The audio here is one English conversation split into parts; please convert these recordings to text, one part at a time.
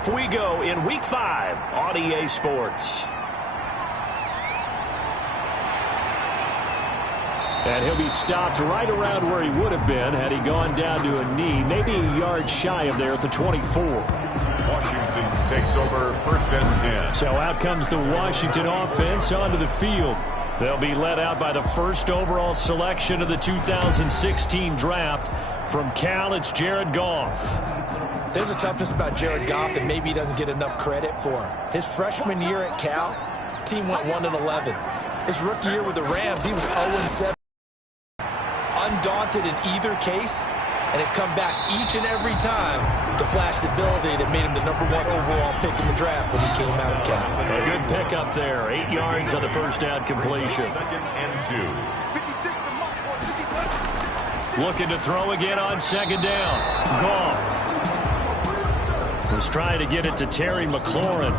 off we go in Week 5 on EA Sports. And he'll be stopped right around where he would have been had he gone down to a knee, maybe a yard shy of there at the 24. Washington takes over 1st and 10. So out comes the Washington offense onto the field. They'll be led out by the first overall selection of the 2016 draft. From Cal, it's Jared Goff. There's a toughness about Jared Goff that maybe he doesn't get enough credit for. His freshman year at Cal, team went 1-11. His rookie year with the Rams, he was 0-7. Undaunted in either case, and has come back each and every time to flash the ability that made him the #1 overall pick in the draft when he came out of Cal. A good pickup there. 8 yards on the first down completion. 2nd and 2. Looking to throw again on 2nd down. Goff was trying to get it to Terry McLaurin.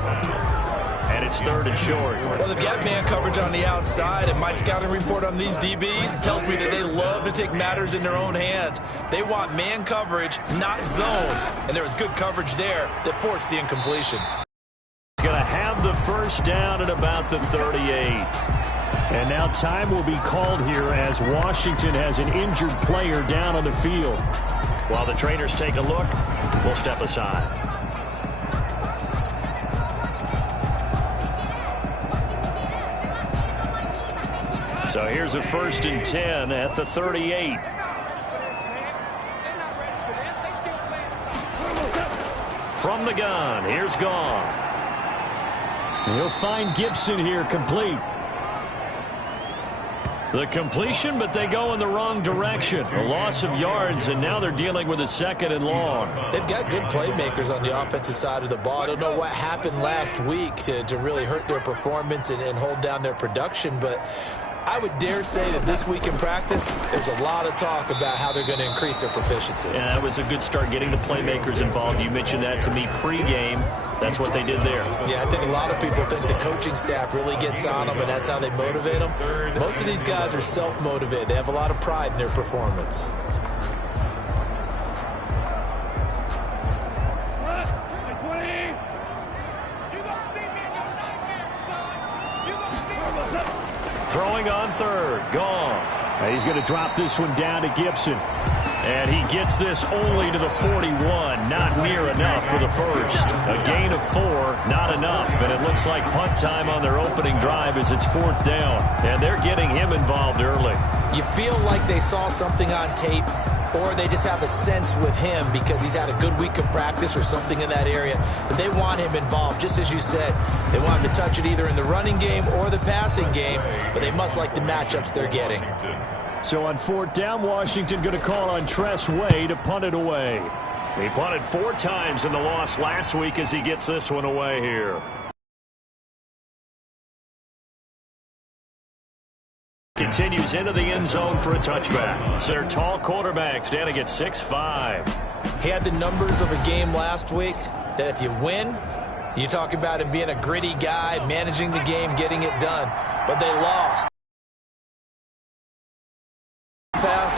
And it's 3rd and short. Well, they've got man coverage on the outside, and my scouting report on these DBs tells me that they love to take matters in their own hands. They want man coverage, not zone. And there was good coverage there that forced the incompletion. He's going to have the first down at about the 38. And now time will be called here as Washington has an injured player down on the field. While the trainers take a look, we'll step aside. So here's a 1st and 10 at the 38. From the gun, here's Goff. He'll find Gibson here complete. The completion, but they go in the wrong direction. A loss of yards, and now they're dealing with a 2nd and long. They've got good playmakers on the offensive side of the ball. I don't know what happened last week to really hurt their performance and hold down their production, but I would dare say that this week in practice, there's a lot of talk about how they're going to increase their proficiency. Yeah, that was a good start getting the playmakers involved. You mentioned that to me pregame. That's what they did there. Yeah, I think a lot of people think the coaching staff really gets on them, and that's how they motivate them. Most of these guys are self-motivated. They have a lot of pride in their performance. Throwing on 3rd, Goff. He's going to drop this one down to Gibson. And he gets this only to the 41. Not near enough for the first. A gain of 4, not enough. And it looks like punt time on their opening drive as it's 4th down. And they're getting him involved early. You feel like they saw something on tape, or they just have a sense with him because he's had a good week of practice or something in that area that they want him involved. Just as you said, they want him to touch it either in the running game or the passing game, but they must like the matchups they're getting. So on 4th down, Washington going to call on Tress Way to punt it away. He punted 4 times in the loss last week as he gets this one away here. Continues into the end zone for a touchback. So they're tall quarterbacks standing at 6'5". He had the numbers of a game last week that if you win, you talk about him being a gritty guy, managing the game, getting it done. But they lost. Pass,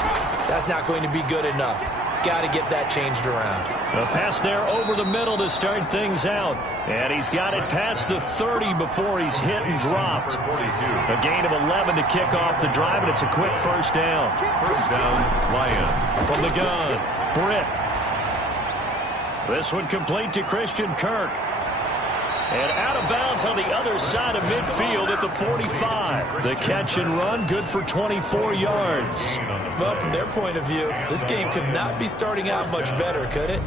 that's not going to be good enough. Got to get that changed around. A pass there over the middle to start things out. And he's got it past the 30 before he's hit and dropped. A gain of 11 to kick off the drive, and it's a quick 1st down. 1st down, Lions. From the gun, Britt. This one complete to Christian Kirk. And out of bounds on the other side of midfield at the 45. The catch and run, good for 24 yards. Well, from their point of view, this game could not be starting out much better, could it?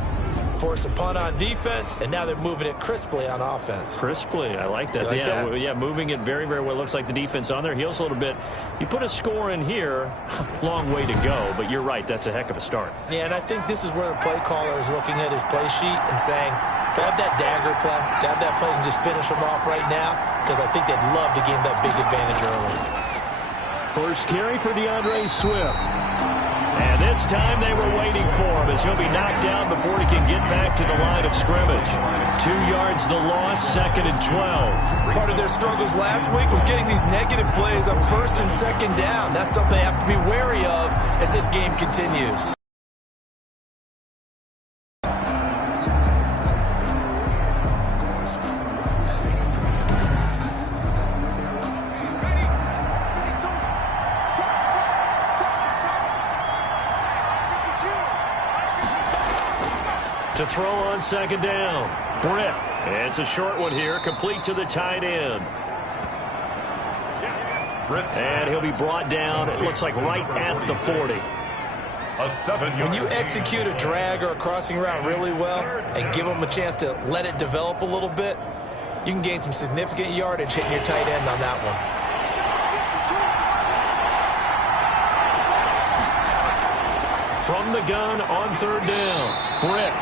Force a punt on defense, and now they're moving it crisply on offense. Crisply, I like that. Like yeah, that? Yeah, moving it very, very well. Looks like the defense on their heels a little bit. You put a score in here, long way to go, but you're right, that's a heck of a start. Yeah, and I think this is where the play caller is looking at his play sheet and saying, to have that dagger play, to have that play and just finish them off right now, because I think they'd love to gain that big advantage early. First carry for DeAndre Swift. And this time they were waiting for him as he'll be knocked down before he can get back to the line of scrimmage. 2 yards the loss, 2nd and 12. Part of their struggles last week was getting these negative plays on 1st and 2nd down. That's something they have to be wary of as this game continues. To throw on second down. Britt. It's a short one here, complete to the tight end. And he'll be brought down, it looks like right at the 40. When you execute a drag or a crossing route really well and give them a chance to let it develop a little bit, you can gain some significant yardage hitting your tight end on that one. From the gun on third down. Britt.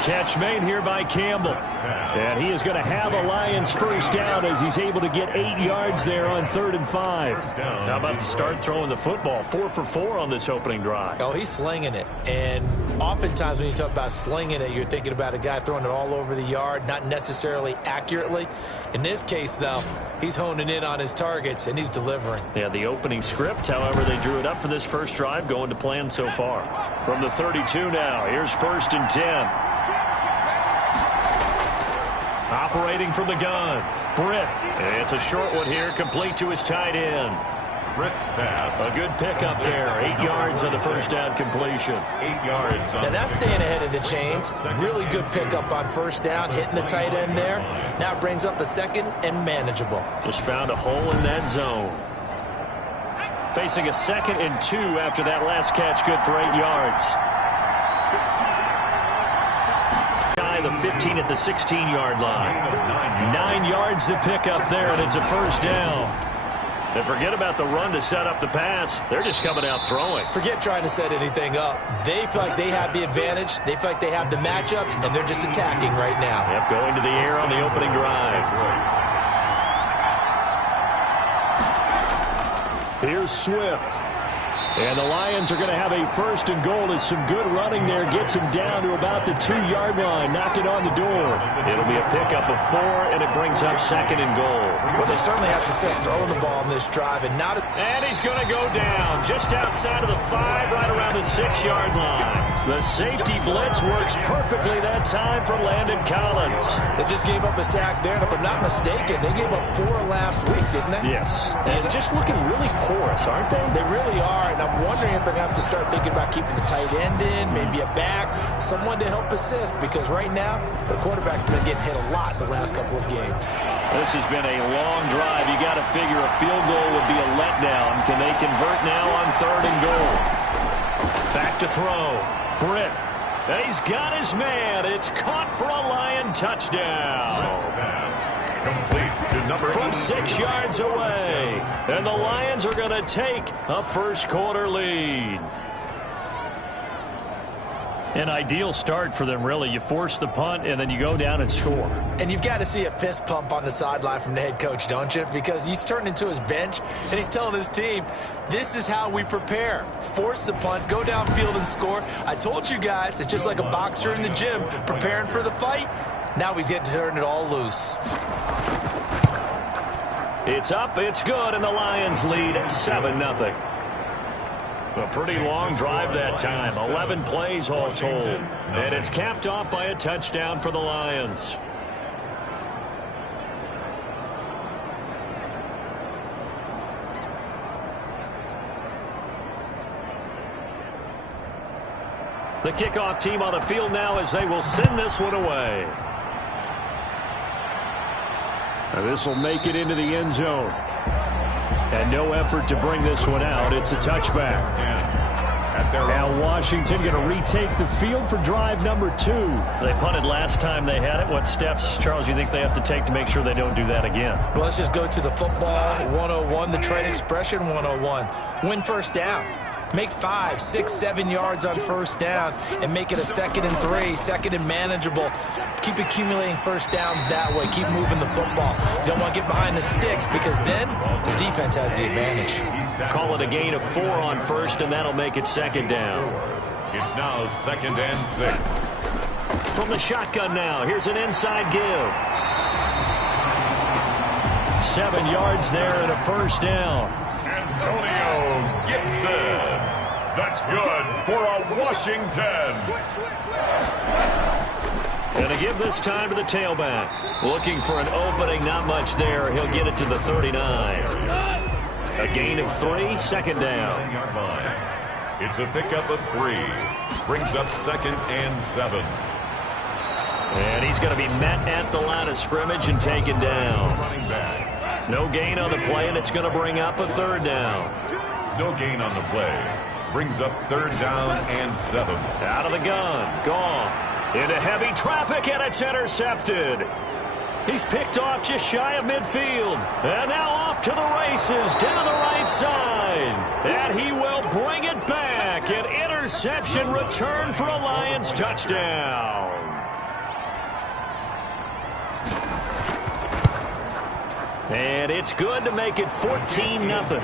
Catch made here by Campbell. And he is going to have a Lions first down as he's able to get 8 yards there on 3rd and 5. How about the start throwing the football? 4 for 4 on this opening drive. Oh, he's slinging it. And oftentimes when you talk about slinging it, you're thinking about a guy throwing it all over the yard, not necessarily accurately. In this case, though, he's honing in on his targets, and he's delivering. Yeah, the opening script, however, they drew it up for this first drive, going to plan so far. From the 32 now, here's 1st and 10. Operating from the gun, Britt. It's a short one here, complete to his tight end. Britt's pass. A good pickup there, 8 yards on the first down completion. 8 yards. Now that's staying ahead of the chains. Really good pickup on first down, hitting the tight end there. Now it brings up a second and manageable. Just found a hole in that zone. Facing a 2nd and 2 after that last catch, good for 8 yards. The 15 at the 16-yard line. 9 yards to pick up there, and it's a first down. And forget about the run to set up the pass. They're just coming out throwing. Forget trying to set anything up. They feel like they have the advantage. They feel like they have the matchups, and they're just attacking right now. Yep, going to the air on the opening drive. Here's Swift. And the Lions are going to have a 1st and goal as some good running there gets him down to about the 2-yard line, knocking on the door. It'll be a pickup of 4, and it brings up 2nd and goal. Well, they certainly had success throwing the ball on this drive. And he's going to go down just outside of the 5, right around the 6-yard line. The safety blitz works perfectly that time for Landon Collins. They just gave up a sack there, and if I'm not mistaken, they gave up 4 last week, didn't they? Yes. And just looking really porous, aren't they? They really are, and I'm wondering if they're going to have to start thinking about keeping the tight end in, maybe a back, someone to help assist, because right now, the quarterback's been getting hit a lot in the last couple of games. This has been a long drive. You got to figure a field goal would be a letdown. Can they convert now on 3rd and goal? Back to throw. Britt. And he's got his man. It's caught for a Lion touchdown. Complete to number From 6 yards away. And the Lions are going to take a first-quarter lead. An ideal start for them, really. You force the punt, and then you go down and score. And you've got to see a fist pump on the sideline from the head coach, don't you? Because he's turned into his bench, and he's telling his team, this is how we prepare. Force the punt, go downfield and score. I told you guys, it's just like a boxer in the gym preparing for the fight. Now we get to turn it all loose. It's up, it's good, and the Lions lead 7-0. A pretty long drive that time, 11 plays all told. And it's capped off by a touchdown for the Lions. The kickoff team on the field now as they will send this one away. This will make it into the end zone. And no effort to bring this one out. It's a touchback. Now Washington going to retake the field for drive number 2. They punted last time they had it. What steps, Charles, you think they have to take to make sure they don't do that again? Well, let's just go to the football 101, the trade expression 101. Win first down. Make 5, 6, 7 yards on first down and make it a 2nd and 3, 2nd and manageable. Keep accumulating first downs that way. Keep moving the football. You don't want to get behind the sticks because then the defense has the advantage. Call it a gain of 4 on first, and that'll make it 2nd down. It's now 2nd and 6. From the shotgun now, here's an inside give. 7 yards there and a first down. Antonio Gibson. That's good for a Washington. Going to give this time to the tailback. Looking for an opening, not much there. He'll get it to the 39. A gain of 3, 2nd down. It's a pickup of 3. Brings up 2nd and 7. he's going to be met at the line of scrimmage and taken down. Running back. No gain on the play, and it's going to bring up a third down. No gain on the play. Brings up third down and 7. Out of the gun. Goff into heavy traffic, and it's intercepted. He's picked off just shy of midfield. And now off to the races down the right side. And he will bring it back. An interception return for a Lions touchdown. And it's good to make it 14-0.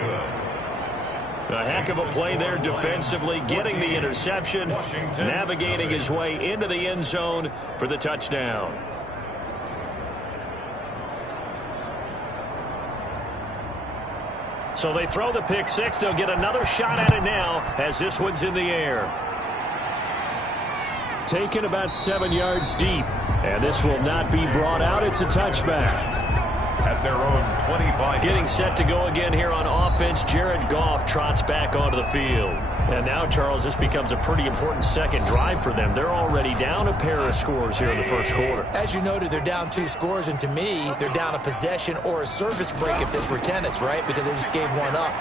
A heck of a play there defensively, getting the interception, navigating his way into the end zone for the touchdown. So they throw the pick six. They'll get another shot at it now as this one's in the air. Taken about 7 yards deep. And this will not be brought out. It's a touchback. At their own 25. Getting set to go again here on offense. Jared Goff trots back onto the field. And now, Charles, this becomes a pretty important second drive for them. They're already down a pair of scores here in the first quarter. As you noted, they're down 2 scores, and to me, they're down a possession or a service break if this were tennis, right? Because they just gave one up.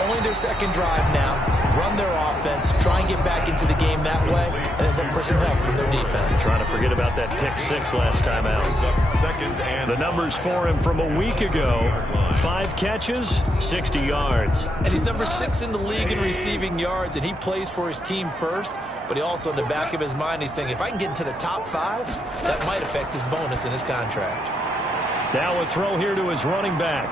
Only their second drive now. Run their offense, try and get back into the game that way, and then look for some help from their defense. Trying to forget about that pick six last time out. The numbers for him from a week ago: 5 catches, 60 yards. And he's number 6 in the league in receiving yards, and he plays for his team first, but he also, in the back of his mind, he's thinking, if I can get into the top 5, that might affect his bonus in his contract. Now a throw here to his running back.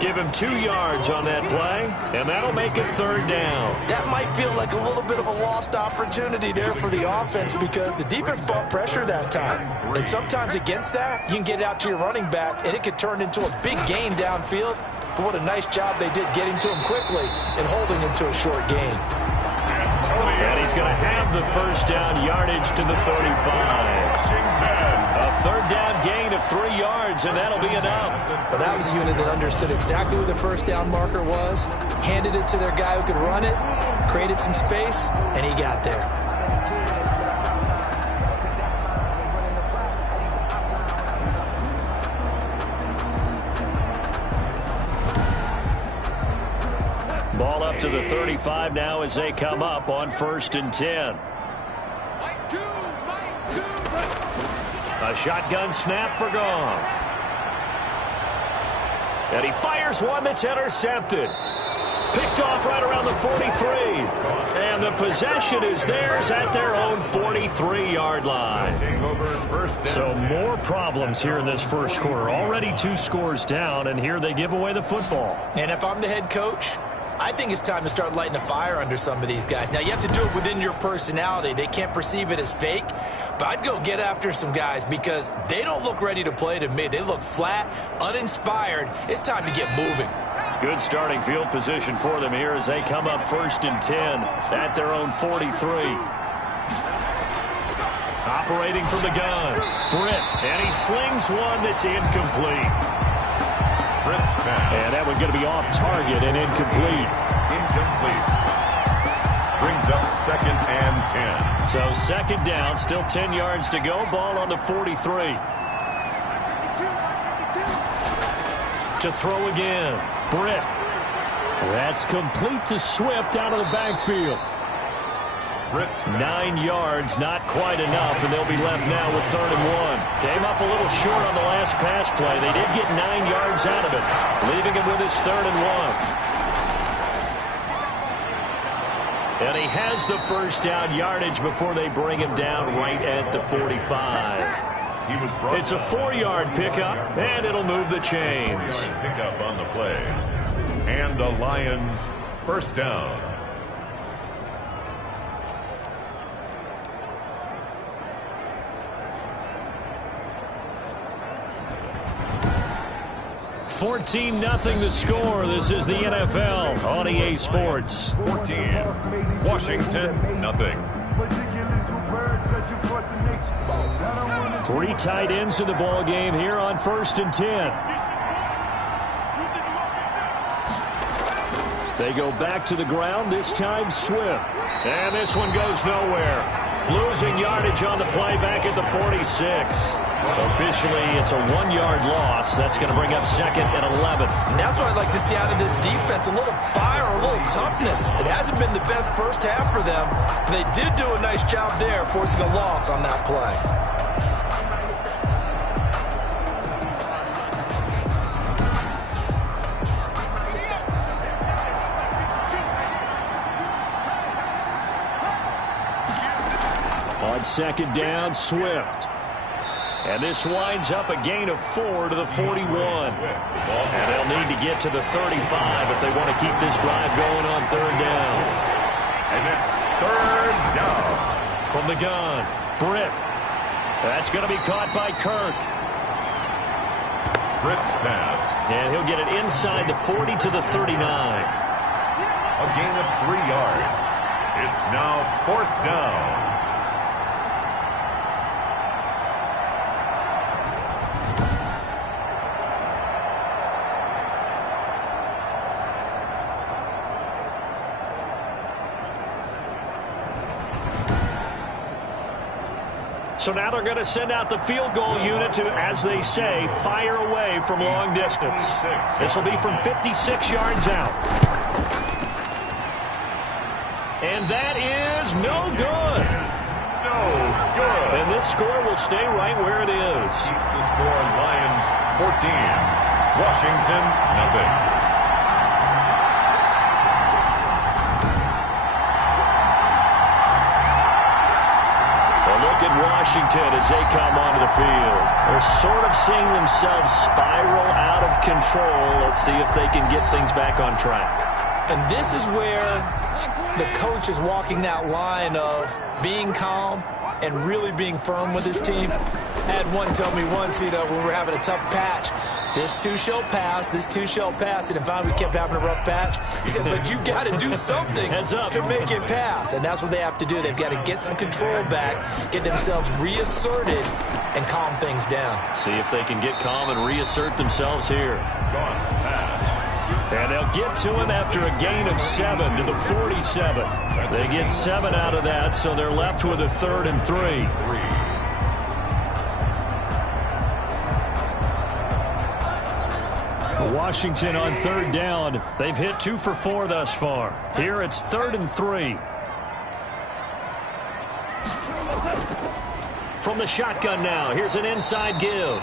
Give him 2 yards on that play, and that'll make it third down. That might feel like a little bit of a lost opportunity there for the offense because the defense brought pressure that time. And sometimes against that, you can get out to your running back, and it could turn into a big gain downfield. But what a nice job they did getting to him quickly and holding him to a short gain. And he's going to have the first down yardage to the 35. A third down gain of 3 yards, and that'll be enough. Well, that was a unit that understood exactly where the first down marker was, handed it to their guy who could run it, created some space, and he got there. Ball up to the 35 now as they come up on 1st and 10. A shotgun snap for Goff. And he fires one that's intercepted. Picked off right around the 43. And the possession is theirs at their own 43-yard line. So more problems here in this first quarter. Already 2 scores down, and here they give away the football. And if I'm the head coach, I think it's time to start lighting a fire under some of these guys. Now, you have to do it within your personality. They can't perceive it as fake, but I'd go get after some guys because they don't look ready to play to me. They look flat, uninspired. It's time to get moving. Good starting field position for them here as they come up 1st and 10 at their own 43. Operating from the gun, Britt, and he slings one that's incomplete. And that one going to be off target and incomplete. Incomplete. Brings up 2nd and 10. So 2nd down, still 10 yards to go. Ball on the 43. To throw again. Britt. That's complete to Swift out of the backfield. 9 yards, not quite enough, and they'll be left now with 3rd and 1. Came up a little short on the last pass play. They did get 9 yards out of it, leaving him with his 3rd and 1. And he has the first down yardage before they bring him down right at the 45. It's a 4-yard pickup, and it'll move the chains. Pickup on the play. And the Lions first down. 14-0 the score. This is the NFL on EA Sports. 14. Washington, nothing. 3 tight ends in the ball game here on 1st and 10. They go back to the ground, this time Swift. And this one goes nowhere. Losing yardage on the play back at the 46. Officially, it's a 1-yard loss. That's going to bring up 2nd and 11. And that's what I'd like to see out of this defense, a little fire, a little toughness. It hasn't been the best first half for them, but they did do a nice job there, forcing a loss on that play. On 2nd down, Swift. And this winds up a gain of 4 to the 41. And they'll need to get to the 35 if they want to keep this drive going on 3rd down. And it's 3rd down. From the gun, Britt. That's going to be caught by Kirk. Britt's pass. And he'll get it inside the 40 to the 39. A gain of 3 yards. It's now 4th down. So now they're going to send out the field goal unit to, as they say, fire away from long distance. This will be from 56 yards out. And that is no good. No good. And this score will stay right where it is. Keeps the score Lions 14. Washington nothing. Washington as they come onto the field. They're sort of seeing themselves spiral out of control. Let's see if they can get things back on track. And this is where the coach is walking that line of being calm and really being firm with his team. I had one tell me once, when we were having a tough patch, this too shall pass, this too shall pass. And finally we kept having a rough patch. He said, but you got to do something to make it pass. And that's what they have to do. They've got to get some control back, get themselves reasserted, and calm things down. See if they can get calm and reassert themselves here. And they'll get to him after a gain of 7 to the 47. They get 7 out of that, so they're left with a 3rd and 3. Washington on 3rd down. They've hit 2 for 4 thus far. Here it's 3rd and 3. From the shotgun now, here's an inside give.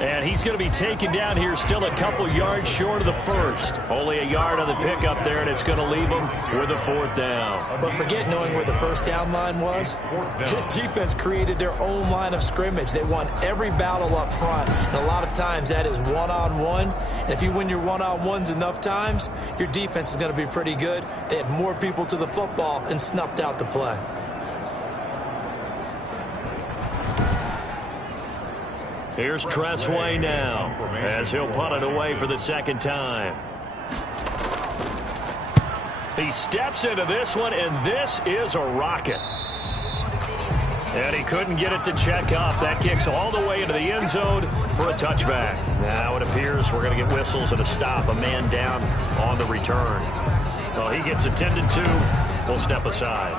And he's going to be taken down here still a couple yards short of the 1st. Only a yard on the pickup there, and it's going to leave him with a 4th down. But forget knowing where the 1st down line was. This defense created their own line of scrimmage. They won every battle up front, and a lot of times that is one-on-one. And if you win your one-on-ones enough times, your defense is going to be pretty good. They had more people to the football and snuffed out the play. Here's Tressway now, as he'll punt it away for the 2nd time. He steps into this one, and this is a rocket. And he couldn't get it to check up. That kicks all the way into the end zone for a touchback. Now it appears we're going to get whistles and a stop. A man down on the return. Well, he gets attended to. We'll step aside.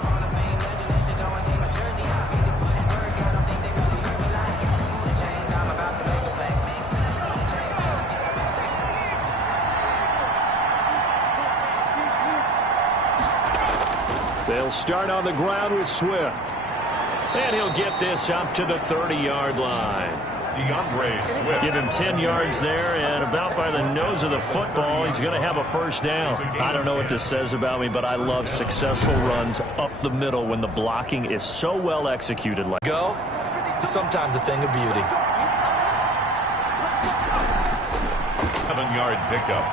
They'll start on the ground with Swift. And he'll get this up to the 30-yard line. DeAndre Swift. Give him 10 yards there, and about by the nose of the football, he's going to have a 1st down. I don't know what this says about me, but I love successful runs up the middle when the blocking is so well executed. Go is sometimes a thing of beauty. 7-yard pickup.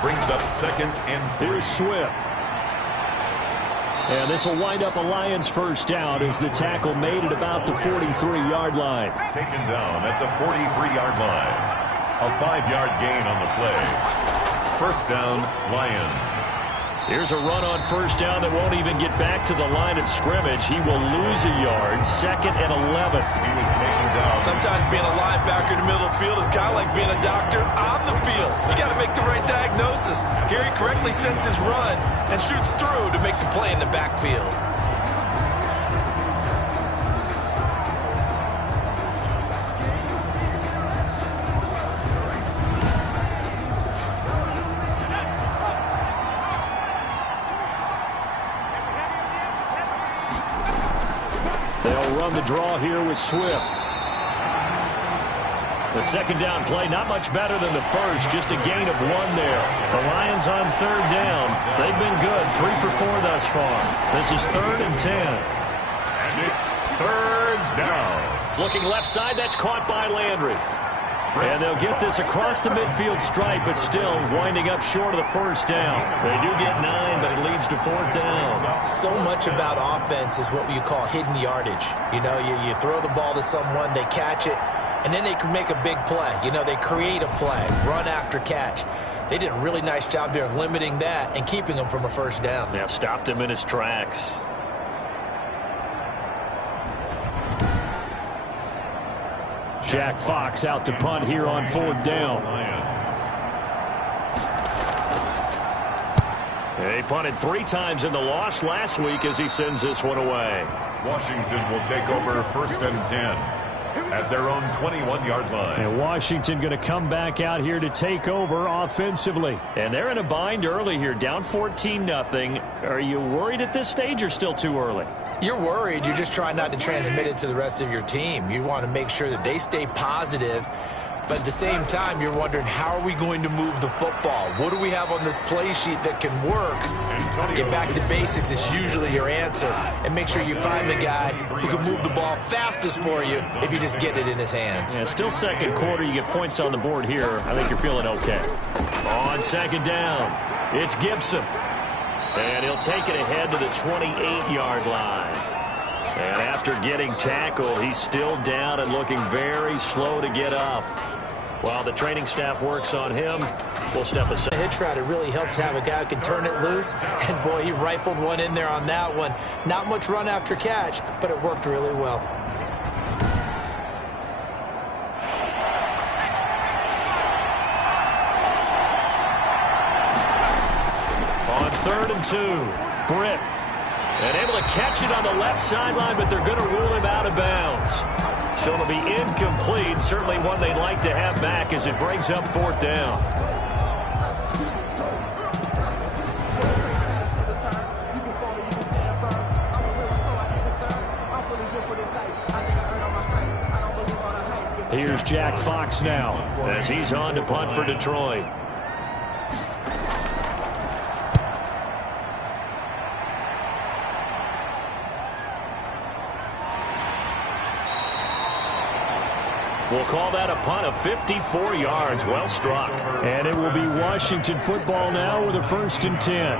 Brings up 2nd and 3. Here's Swift. And this will wind up a Lions 1st down as the tackle made at about the 43-yard line. Taken down at the 43-yard line. A 5-yard gain on the play. 1st down, Lions. Here's a run on 1st down that won't even get back to the line of scrimmage. He will lose a yard. 2nd and 11. He was taken down. Sometimes being a linebacker in the middle of the field is kind of like being a doctor on the field. You got to make the right diagnosis. Here he correctly sends his run and shoots through to make the play in the backfield. They'll run the draw here with Swift. The second down play, not much better than the first, just a gain of 1 there. The Lions on third down. They've been good, 3 for 4 thus far. This is 3rd and 10. And it's 3rd down. Looking left side, that's caught by Landry. And they'll get this across the midfield stripe, but still winding up short of the first down. They do get 9, but it leads to 4th down. So much about offense is what you call hidden yardage. You know, you throw the ball to someone, they catch it, and then they can make a big play. You know, they create a play, run after catch. They did a really nice job there of limiting that and keeping him from a first down. Yeah, stopped him in his tracks. Jack Fox out to punt here on 4th down. He punted 3 times in the loss last week as he sends this one away. Washington will take over 1st and 10 at their own 21-yard line. And Washington going to come back out here to take over offensively. And they're in a bind early here, down 14-0. Are you worried at this stage or still too early? You're worried. You're just trying not to transmit it to the rest of your team. You want to make sure that they stay positive. But at the same time, you're wondering, how are we going to move the football? What do we have on this play sheet that can work? Get back to basics is usually your answer. And make sure you find the guy who can move the ball fastest for you if you just get it in his hands. Yeah, still second quarter. You get points on the board here. I think you're feeling okay. On 2nd down, it's Gibson. And he'll take it ahead to the 28-yard line. And after getting tackled, he's still down and looking very slow to get up. While the training staff works on him, we'll step aside. The hitch route, it really helps to have a guy who can turn it loose. And, boy, he rifled one in there on that one. Not much run after catch, but it worked really well. On 3rd and 2, Britt. And able to catch it on the left sideline, but they're going to rule him out of bounds. So it'll be incomplete. Certainly one they'd like to have back as it brings up 4th down. Here's Jack Fox now as he's on to punt for Detroit. We'll call that a punt of 54 yards. Well struck. And it will be Washington football now with a 1st and 10.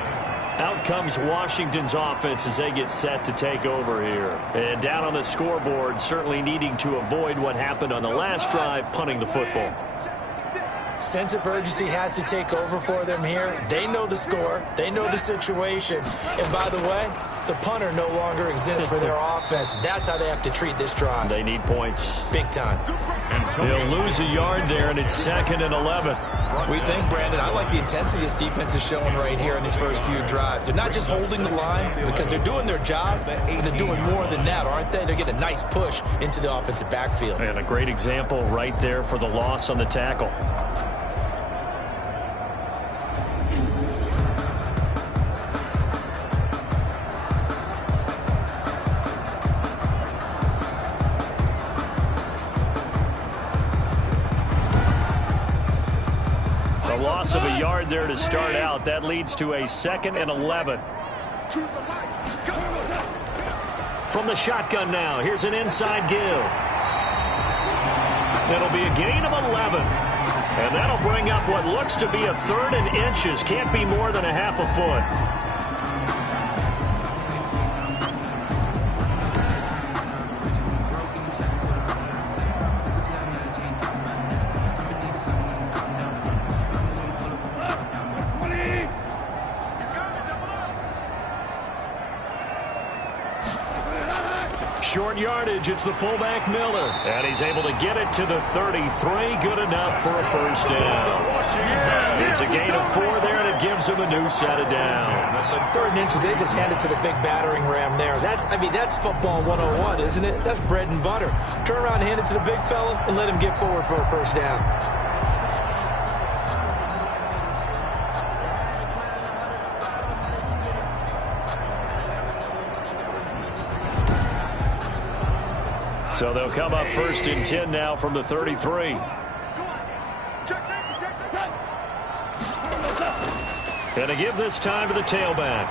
Out comes Washington's offense as they get set to take over here. And down on the scoreboard, certainly needing to avoid what happened on the last drive, punting the football. Sense of urgency has to take over for them here. They know the score. They know the situation. And by the way, the punter no longer exists for their offense. That's how they have to treat this drive. They need points. Big time. They'll lose a yard there, and it's 2nd and 11. We think, Brandon, I like the intensity this defense is showing right here in these first few drives. They're not just holding the line because they're doing their job, but they're doing more than that, aren't they? They're getting a nice push into the offensive backfield. And a great example right there for the loss on the tackle. Loss of a yard there to start out. That leads to a 2nd and 11. From the shotgun now, here's an inside give. It'll be a gain of 11. And that'll bring up what looks to be a 3rd and inches. Can't be more than a half a foot. Short yardage, it's the fullback Miller. And he's able to get it to the 33. Good enough for a 1st down. It's a gain of 4 there, and it gives him a new set of downs. 3rd and inches, they just hand it to the big battering ram there. That's football 101, isn't it? That's bread and butter. Turn around and hand it to the big fella and let him get forward for a 1st down. So they'll come up 1st and 10 now from the 33. And to give this time to the tailback.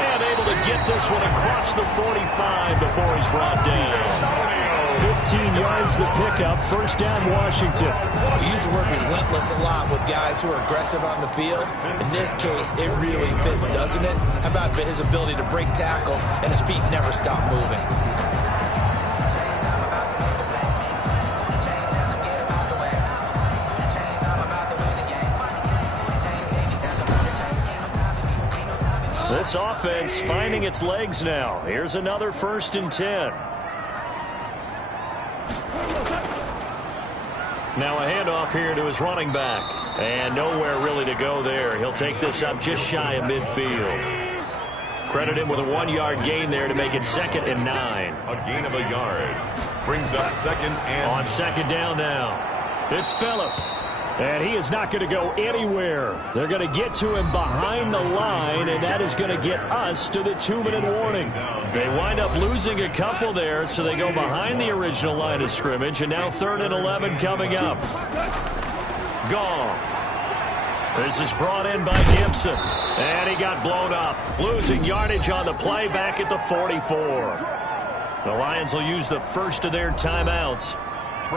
And able to get this one across the 45 before he's brought down. 15 yards the pickup. 1st down, Washington. We use the word relentless a lot with guys who are aggressive on the field. In this case, it really fits, doesn't it? How about his ability to break tackles and his feet never stop moving? This offense finding its legs now. Here's another 1st and 10. Now a handoff here to his running back. And nowhere really to go there. He'll take this up just shy of midfield. Credit him with a 1-yard gain there to make it 2nd and 9. A gain of a yard. Brings up 2nd and... On 2nd down now. It's Phillips. And he is not going to go anywhere. They're going to get to him behind the line, and that is going to get us to the 2-minute warning. They wind up losing a couple there, so they go behind the original line of scrimmage, and now 3rd and 11 coming up. Goff. This is brought in by Gibson, and he got blown up. Losing yardage on the play back at the 44. The Lions will use the first of their timeouts.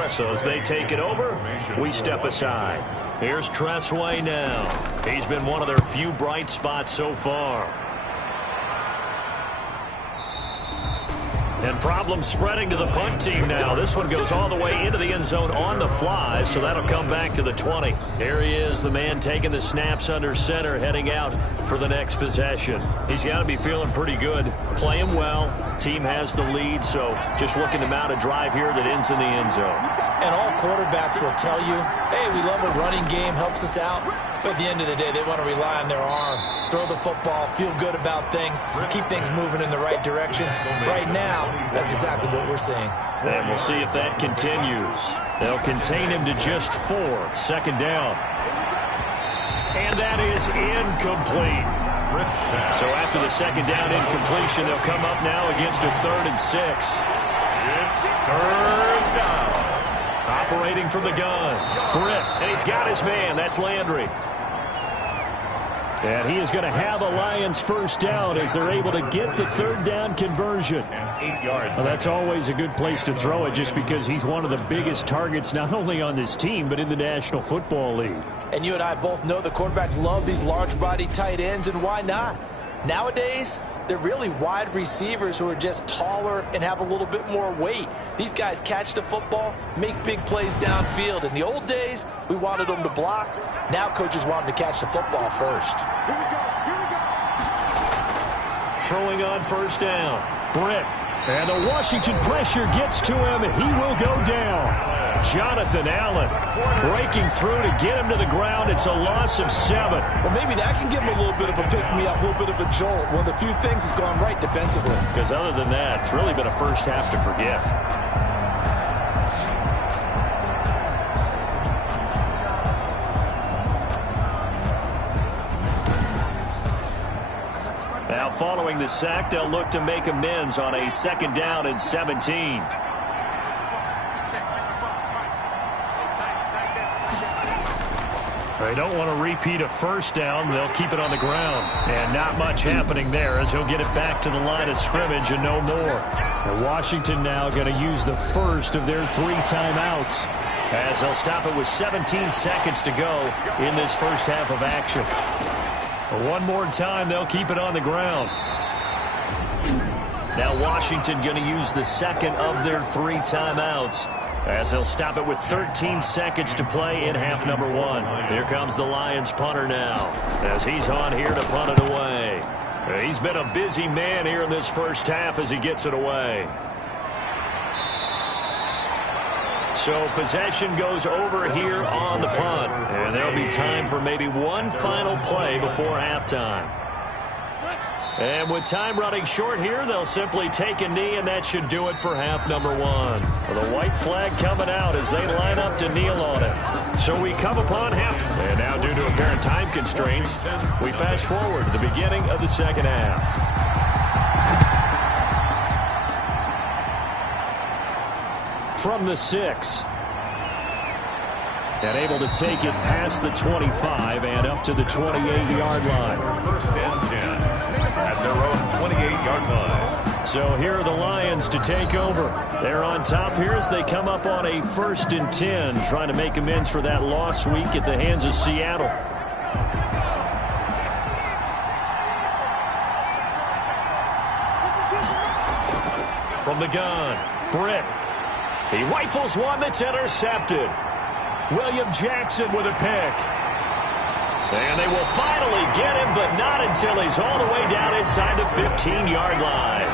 So as they take it over, we step aside. Here's Tressway now. He's been one of their few bright spots so far. And problems spreading to the punt team now. This one goes all the way into the end zone on the fly, so that'll come back to the 20. Here he is, the man taking the snaps under center, heading out for the next possession. He's got to be feeling pretty good, playing well. Team has the lead, so just looking to mount a drive here that ends in the end zone. And all quarterbacks will tell you, hey, we love a running game, helps us out. But at the end of the day, they want to rely on their arm, throw the football, feel good about things, keep things moving in the right direction. Right now, that's exactly what we're seeing. And we'll see if that continues. They'll contain him to just 4. 2nd down. And that is incomplete. So after the 2nd down incompletion, they'll come up now against a 3rd and 6. It's 3rd down. Operating from the gun. Britt, and he's got his man. That's Landry. And he is going to have a Lions 1st down as they're able to get the 3rd down conversion. Well, that's always a good place to throw it just because he's one of the biggest targets not only on this team but in the National Football League. And you and I both know the quarterbacks love these large-body tight ends, and why not? Nowadays, they're really wide receivers who are just taller and have a little bit more weight. These guys catch the football, make big plays downfield. In the old days, we wanted them to block. Now coaches want them to catch the football first. Throwing on 1st down. Britt. And the Washington pressure gets to him, and he will go down. Jonathan Allen breaking through to get him to the ground. It's a loss of 7. Well, maybe that can give him a little bit of a pick-me-up, a little bit of a jolt. One of the few things has gone right defensively. Because other than that, it's really been a first half to forget. Now, following the sack, they'll look to make amends on a 2nd down and 17. They don't want to repeat a 1st down. They'll keep it on the ground. And not much happening there as he'll get it back to the line of scrimmage and no more. And Washington now going to use the first of their 3 timeouts as they'll stop it with 17 seconds to go in this first half of action. But one more time, they'll keep it on the ground. Now Washington going to use the 2nd of their 3 timeouts as they'll stop it with 13 seconds to play in half number 1. Here comes the Lions punter now as he's on here to punt it away. He's been a busy man here in this first half as he gets it away. So possession goes over here on the punt, and there'll be time for maybe one final play before halftime. And with time running short here, they'll simply take a knee, and that should do it for half number 1. Well, the white flag coming out as they line up to kneel on it. So we come upon halftime. And now, due to apparent time constraints, we fast forward to the beginning of the second half. from the 6. And able to take it past the 25 and up to the 28-yard line. First and 10 at their own 28-yard line. So here are the Lions to take over. They're on top here as they come up on a 1st and 10, trying to make amends for that lost week at the hands of Seattle. From the gun, Britt. He rifles one that's intercepted. William Jackson with a pick. And they will finally get him, but not until he's all the way down inside the 15-yard line.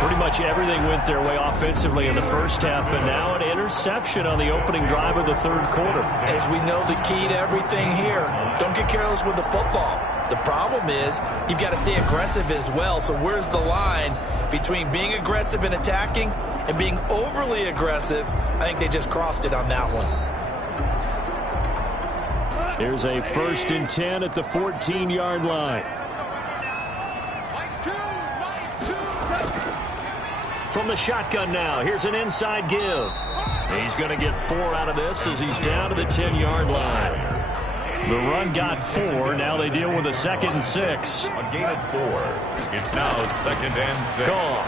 Pretty much everything went their way offensively in the first half, but now an interception on the opening drive of the 3rd quarter. As we know, the key to everything here, don't get careless with the football. The problem is you've got to stay aggressive as well. So where's the line between being aggressive and attacking and being overly aggressive? I think they just crossed it on that one. Here's a 1st and 10 at the 14-yard line. From the shotgun now, here's an inside give. He's going to get 4 out of this as he's down to the 10-yard line. The run got 4. Now they deal with a 2nd and 6. A gain of 4. It's now 2nd and 6. Goff.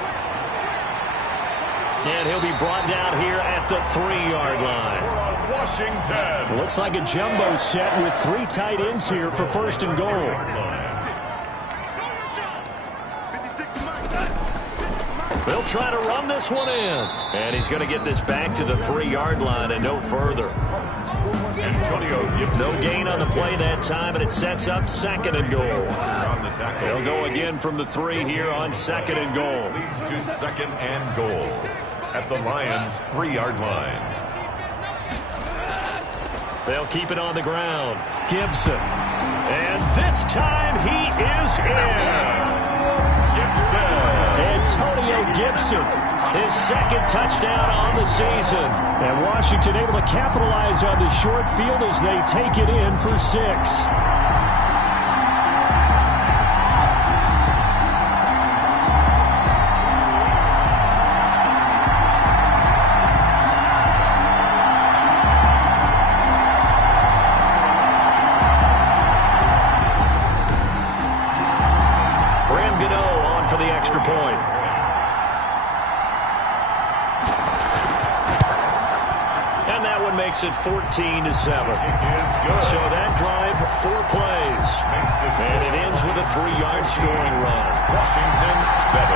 And he'll be brought down here at the 3-yard line. Washington. Looks like a jumbo set with 3 tight ends here for 1st and goal. They'll try to run this one in. And he's going to get this back to the 3-yard line and no further. No gain on the play that time, and it sets up 2nd and goal. They'll go again from the 3 here on 2nd and goal. Leads to 2nd and goal at the Lions' 3-yard line. They'll keep it on the ground. Gibson. And this time he is in. Gibson. Antonio Gibson, his 2nd touchdown on the season. And Washington able to capitalize on the short field as they take it in for 6. Makes it 14-7. So that drive, 4 plays. And it ends with a 3-yard scoring run. Washington 7.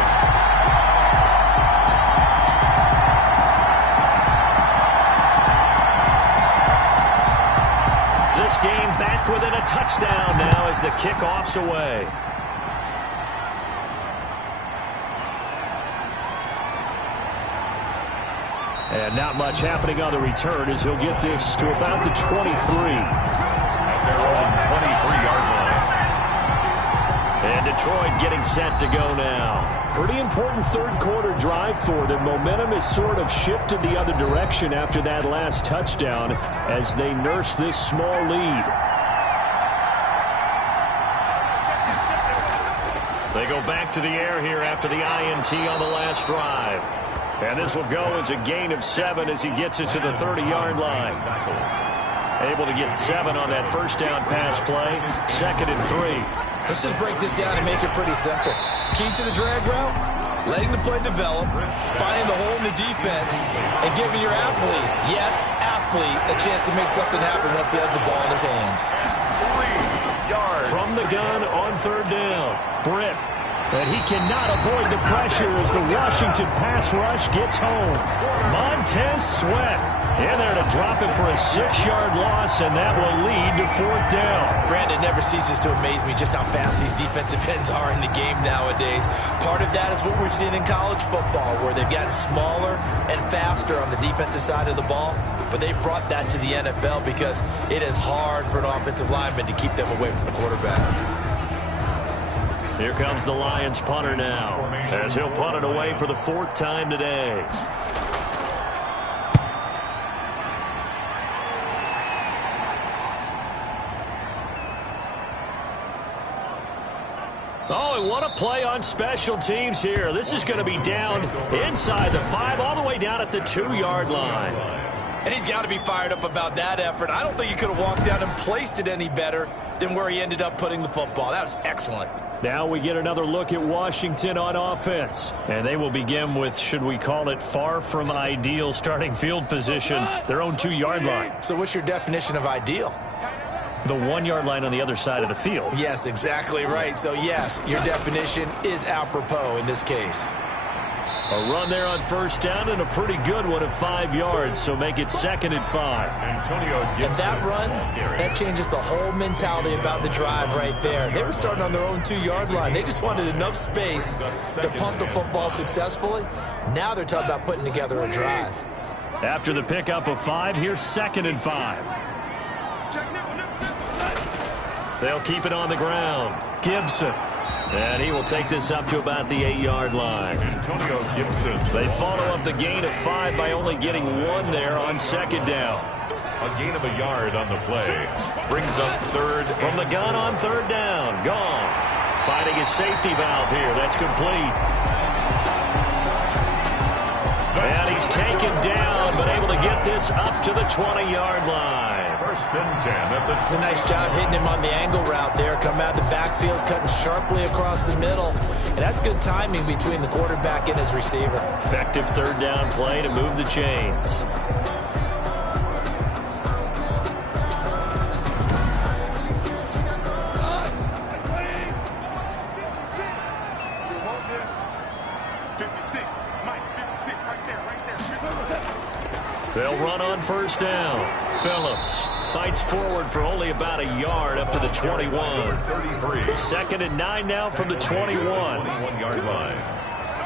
This game back within a touchdown now as the kickoff's away. And not much happening on the return as he'll get this to about the 23. At their own 23-yard line. And Detroit getting set to go now. Pretty important 3rd quarter drive for them. Momentum has sort of shifted the other direction after that last touchdown as they nurse this small lead. They go back to the air here after the INT on the last drive. And this will go as a gain of 7 as he gets it to the 30-yard line. Able to get 7 on that 1st down pass play. 2nd and 3. Let's just break this down and make it pretty simple. Key to the drag route, letting the play develop, finding the hole in the defense, and giving your athlete, yes, athlete, a chance to make something happen once he has the ball in his hands. 3 yards. From the gun on 3rd down. Britt. And he cannot avoid the pressure as the Washington pass rush gets home. Montez Sweat in there to drop him for a 6-yard loss, and that will lead to 4th down. Brandon, never ceases to amaze me just how fast these defensive ends are in the game nowadays. Part of that is what we've seen in college football, where they've gotten smaller and faster on the defensive side of the ball. But they brought that to the NFL because it is hard for an offensive lineman to keep them away from the quarterback. Here comes the Lions punter now, as he'll punt it away for the 4th time today. Oh, and what a play on special teams here. This is going to be down inside the 5, all the way down at the 2-yard line. And he's got to be fired up about that effort. I don't think he could have walked down and placed it any better than where he ended up putting the football. That was excellent. Now we get another look at Washington on offense. And they will begin with, should we call it, far from ideal starting field position, their own 2-yard line. So what's your definition of ideal? The 1-yard line on the other side of the field. Yes, exactly right. So, yes, your definition is apropos in this case. A run there on first down and a pretty good one of 5 yards, so make it 2nd and 5. And that run, that changes the whole mentality about the drive right there. They were starting on their own 2-yard line. They just wanted enough space to pump the football successfully. Now they're talking about putting together a drive. After the pickup of 5, here's 2nd and 5. They'll keep it on the ground. Gibson. And he will take this up to about the 8-yard line. Antonio Gibson. They follow up the gain of 5 by only getting 1 there on 2nd down. A gain of a yard on the play. Brings up 3rd. From the gun on 3rd down. Goff finding his safety valve here. That's complete. And he's taken down, but able to get this up to the 20-yard line. 1st and 10 at the 20. It's a nice job hitting him on the angle route there. Come out the backfield, cutting sharply across the middle. And that's good timing between the quarterback and his receiver. Effective 3rd down play to move the chains. They'll run on 1st down. Phillips fights forward for only about a yard up to the 21. 2nd and 9 now from the 21. 21-yard line.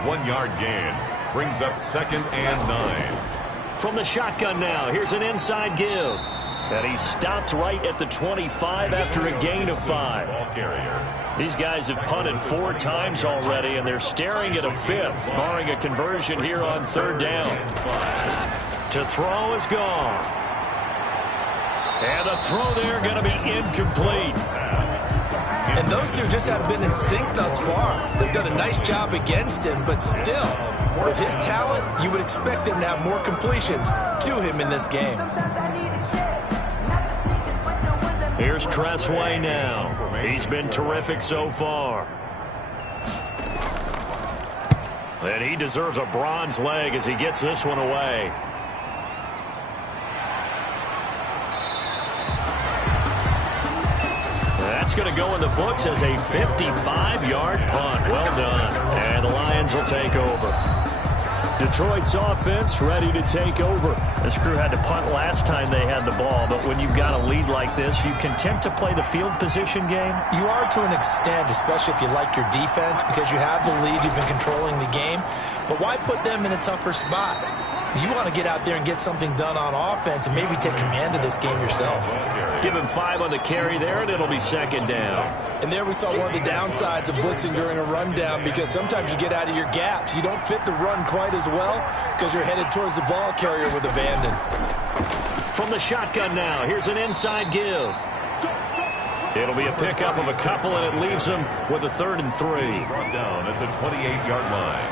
1-yard gain. Brings up 2nd and 9. From the shotgun now, here's an inside give. And he stopped right at the 25 after a gain of 5. Ball carrier. These guys have punted 4 times already, and they're staring at a 5th, barring a conversion here on 3rd down. To throw is Goff. And the throw there going to be incomplete. And those two just haven't been in sync thus far. They've done a nice job against him, but still, with his talent, you would expect him to have more completions to him in this game. Here's Tressway now. He's been terrific so far. And he deserves a bronze leg as he gets this one away. That's going to go in the books as a 55-yard punt. Well done. And the Lions will take over. Detroit's offense ready to take over. This crew had to punt last time they had the ball, but when you've got a lead like this, you can tempt to play the field position game. You are to an extent, especially if you like your defense, because you have the lead, you've been controlling the game. But why put them in a tougher spot? You want to get out there and get something done on offense and maybe take command of this game yourself. Give him 5 on the carry there, and it'll be 2nd down. And there we saw one of the downsides of blitzing during a rundown, because sometimes you get out of your gaps. You don't fit the run quite as well because you're headed towards the ball carrier with abandon. From the shotgun now, here's an inside give. It'll be a pickup of a couple, and it leaves them with a 3rd and 3. Brought down at the 28-yard line.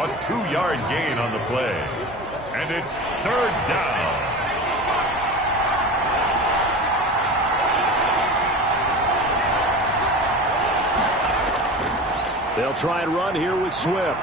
A 2-yard gain on the play. And it's 3rd down. They'll try and run here with Swift.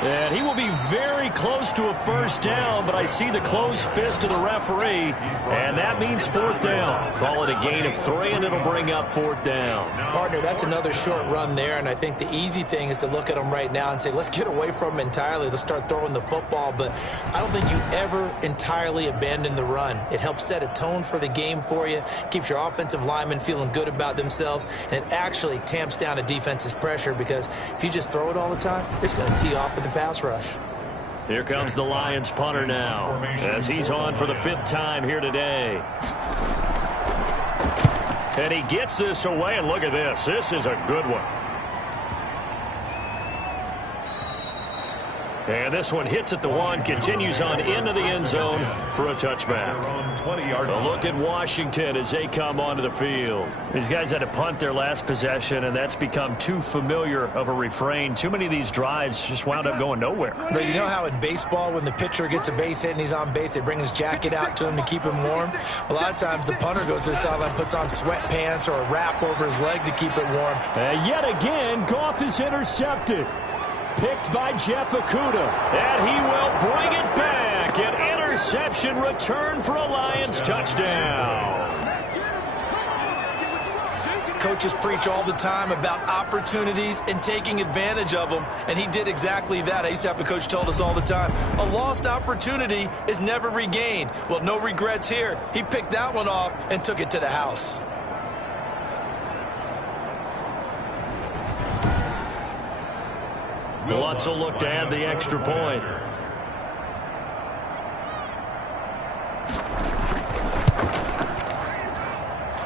And he will be very close to a 1st down, but I see the closed fist of the referee, and that means 4th down. Call it a gain of 3, and it'll bring up 4th down. Partner, that's another short run there, and I think the easy thing is to look at him right now and say, let's get away from him entirely. Let's start throwing the football, but I don't think you ever entirely abandon the run. It helps set a tone for the game for you, keeps your offensive linemen feeling good about themselves, and it actually tamps down a defense's pressure, because if you just throw it all the time, it's going to tee off with the pass rush. Here comes the Lions punter now, as he's on for the 5th time here today. And he gets this away, and look at this. This is a good one. And this one hits at the 1, continues on into the end zone for a touchback. A look at Washington as they come onto the field. These guys had to punt their last possession, and that's become too familiar of a refrain. Too many of these drives just wound up going nowhere. But you know how in baseball, when the pitcher gets a base hit and he's on base, they bring his jacket out to him to keep him warm? A lot of times the punter goes to the sideline, puts on sweatpants or a wrap over his leg to keep it warm. And yet again, Goff is intercepted. Picked by Jeff Okudah. And he will bring it back. An interception return for a Lions touchdown. Coaches preach all the time about opportunities and taking advantage of them, and he did exactly that. I used to have a coach told us all the time, a lost opportunity is never regained. Well, no regrets here. He picked that one off and took it to the house. Lutz will look to add the extra point.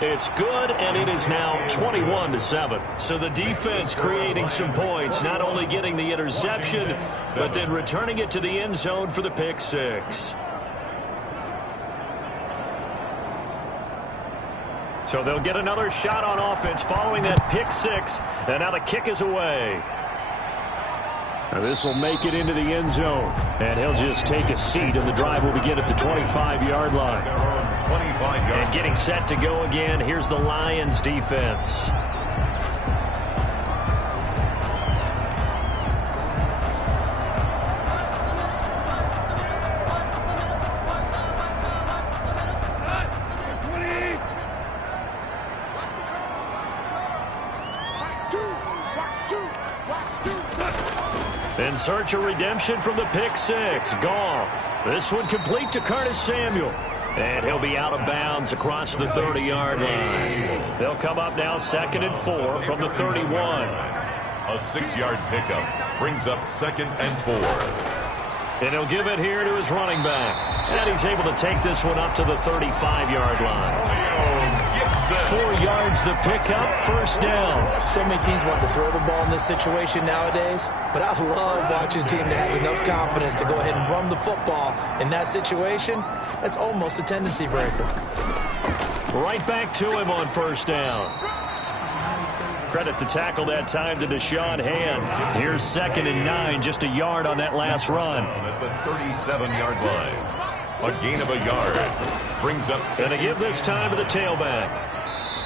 It's good, and it is now 21-7. So the defense creating some points, not only getting the interception, but then returning it to the end zone for the pick six. So they'll get another shot on offense following that pick six, and now the kick is away. Now this will make it into the end zone, and he'll just take a seat, and the drive will begin at the 25-yard line. And getting set to go again, here's the Lions defense. In search of redemption from the pick six. Goff. This one complete to Curtis Samuel. And he'll be out of bounds across the 30-yard line. They'll come up now 2nd and 4 from the 31. A 6-yard pickup brings up 2nd and 4. And he'll give it here to his running back. And he's able to take this one up to the 35-yard line. 4 yards the pickup, first down. So many teams want to throw the ball in this situation nowadays, but I love watching a team that has enough confidence to go ahead and run the football in that situation. That's almost a tendency breaker. Right back to him on first down. Credit the tackle that time to Deshaun Hand. Here's 2nd and 9, just a yard on that last run. At the 37-yard line. A gain of a yard. Brings up and to give this time to the tailback.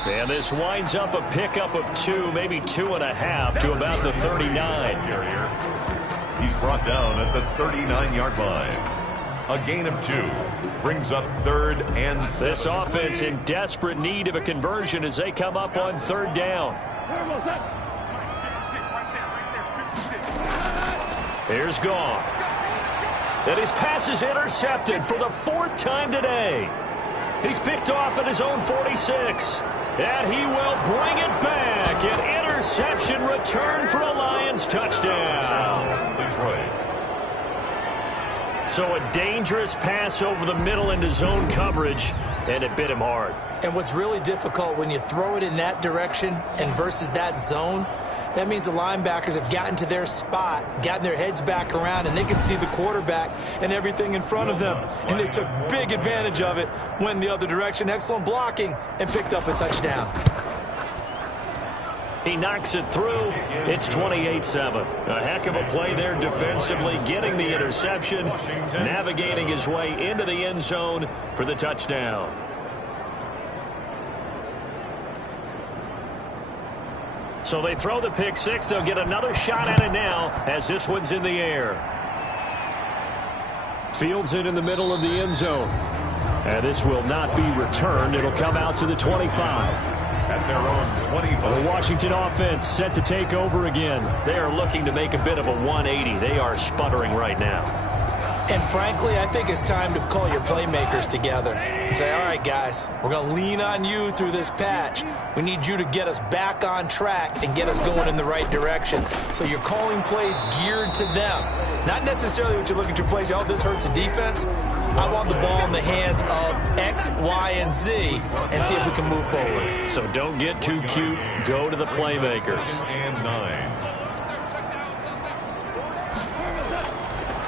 And this winds up a pickup of 2, maybe 2.5 to about the 39. He's brought down at the 39-yard line. A gain of 2 brings up 3rd and 7. This offense in desperate need of a conversion as they come up on 3rd down. Here's Goff. And his pass is intercepted for the 4th time today. He's picked off at his own 46. And he will bring it back. An interception return for a Lions touchdown. Detroit. So a dangerous pass over the middle into zone coverage, and it bit him hard. And what's really difficult when you throw it in that direction and versus that zone, that means the linebackers have gotten to their spot, gotten their heads back around, and they can see the quarterback and everything in front of them. And they took big advantage of it, went the other direction, excellent blocking, and picked up a touchdown. He knocks it through. It's 28-7. A heck of a play there defensively, getting the interception, navigating his way into the end zone for the touchdown. So they throw the pick six. They'll get another shot at it now as this one's in the air. Fields it in the middle of the end zone. And this will not be returned. It'll come out to the 25. At their own 25. The Washington offense set to take over again. They are looking to make a bit of a 180. They are sputtering right now. And frankly, I think it's time to call your playmakers together and say, all right, guys, we're going to lean on you through this patch. We need you to get us back on track and get us going in the right direction. So you're calling plays geared to them. Not necessarily what you look at your plays, oh, this hurts the defense. I want the ball in the hands of X, Y, and Z and see if we can move forward. So don't get too cute. Go to the playmakers. And 9.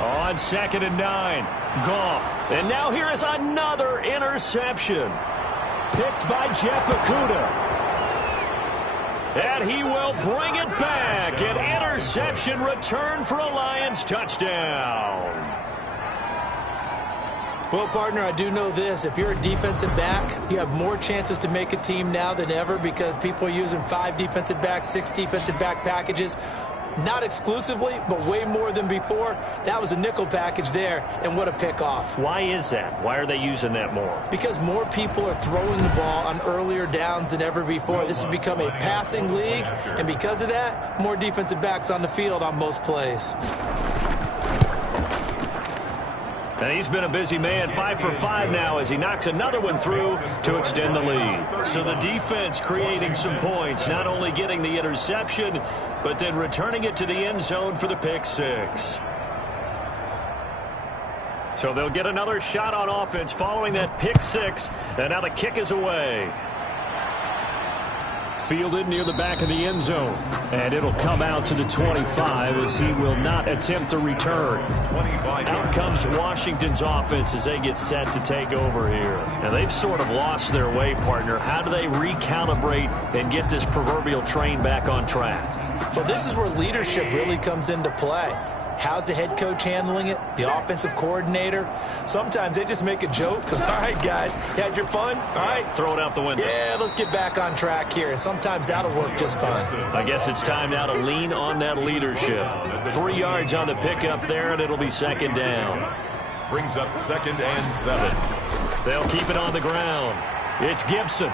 On 2nd and 9, Goff. And now here is another interception. Picked by Jeff Okudah. And he will bring it back. An interception return for a Lions touchdown. Well, partner, I do know this. If you're a defensive back, you have more chances to make a team now than ever because people are using 5 defensive backs, 6 defensive back packages. Not exclusively, but way more than before. That was a nickel package there, and what a pickoff. Why is that? Why are they using that more? Because more people are throwing the ball on earlier downs than ever before. This has become a passing league, and because of that, more defensive backs on the field on most plays. And he's been a busy man, 5 for 5 now as he knocks another one through to extend the lead. So the defense creating some points, not only getting the interception, but then returning it to the end zone for the pick 6. So they'll get another shot on offense following that pick 6, and now the kick is away. Fielded near the back of the end zone, and it'll come out to the 25 as he will not attempt a return. Out comes Washington's offense as they get set to take over here. And they've sort of lost their way, partner. How do they recalibrate and get this proverbial train back on track? Well, this is where leadership really comes into play. How's the head coach handling it? The offensive coordinator? Sometimes they just make a joke. All right, guys, you had your fun? All right. Throw it out the window. Yeah, let's get back on track here. And sometimes that'll work just fine. I guess it's time now to lean on that leadership. 3 yards on the pickup there, and it'll be 2nd down. Brings up 2nd and 7. They'll keep it on the ground. It's Gibson.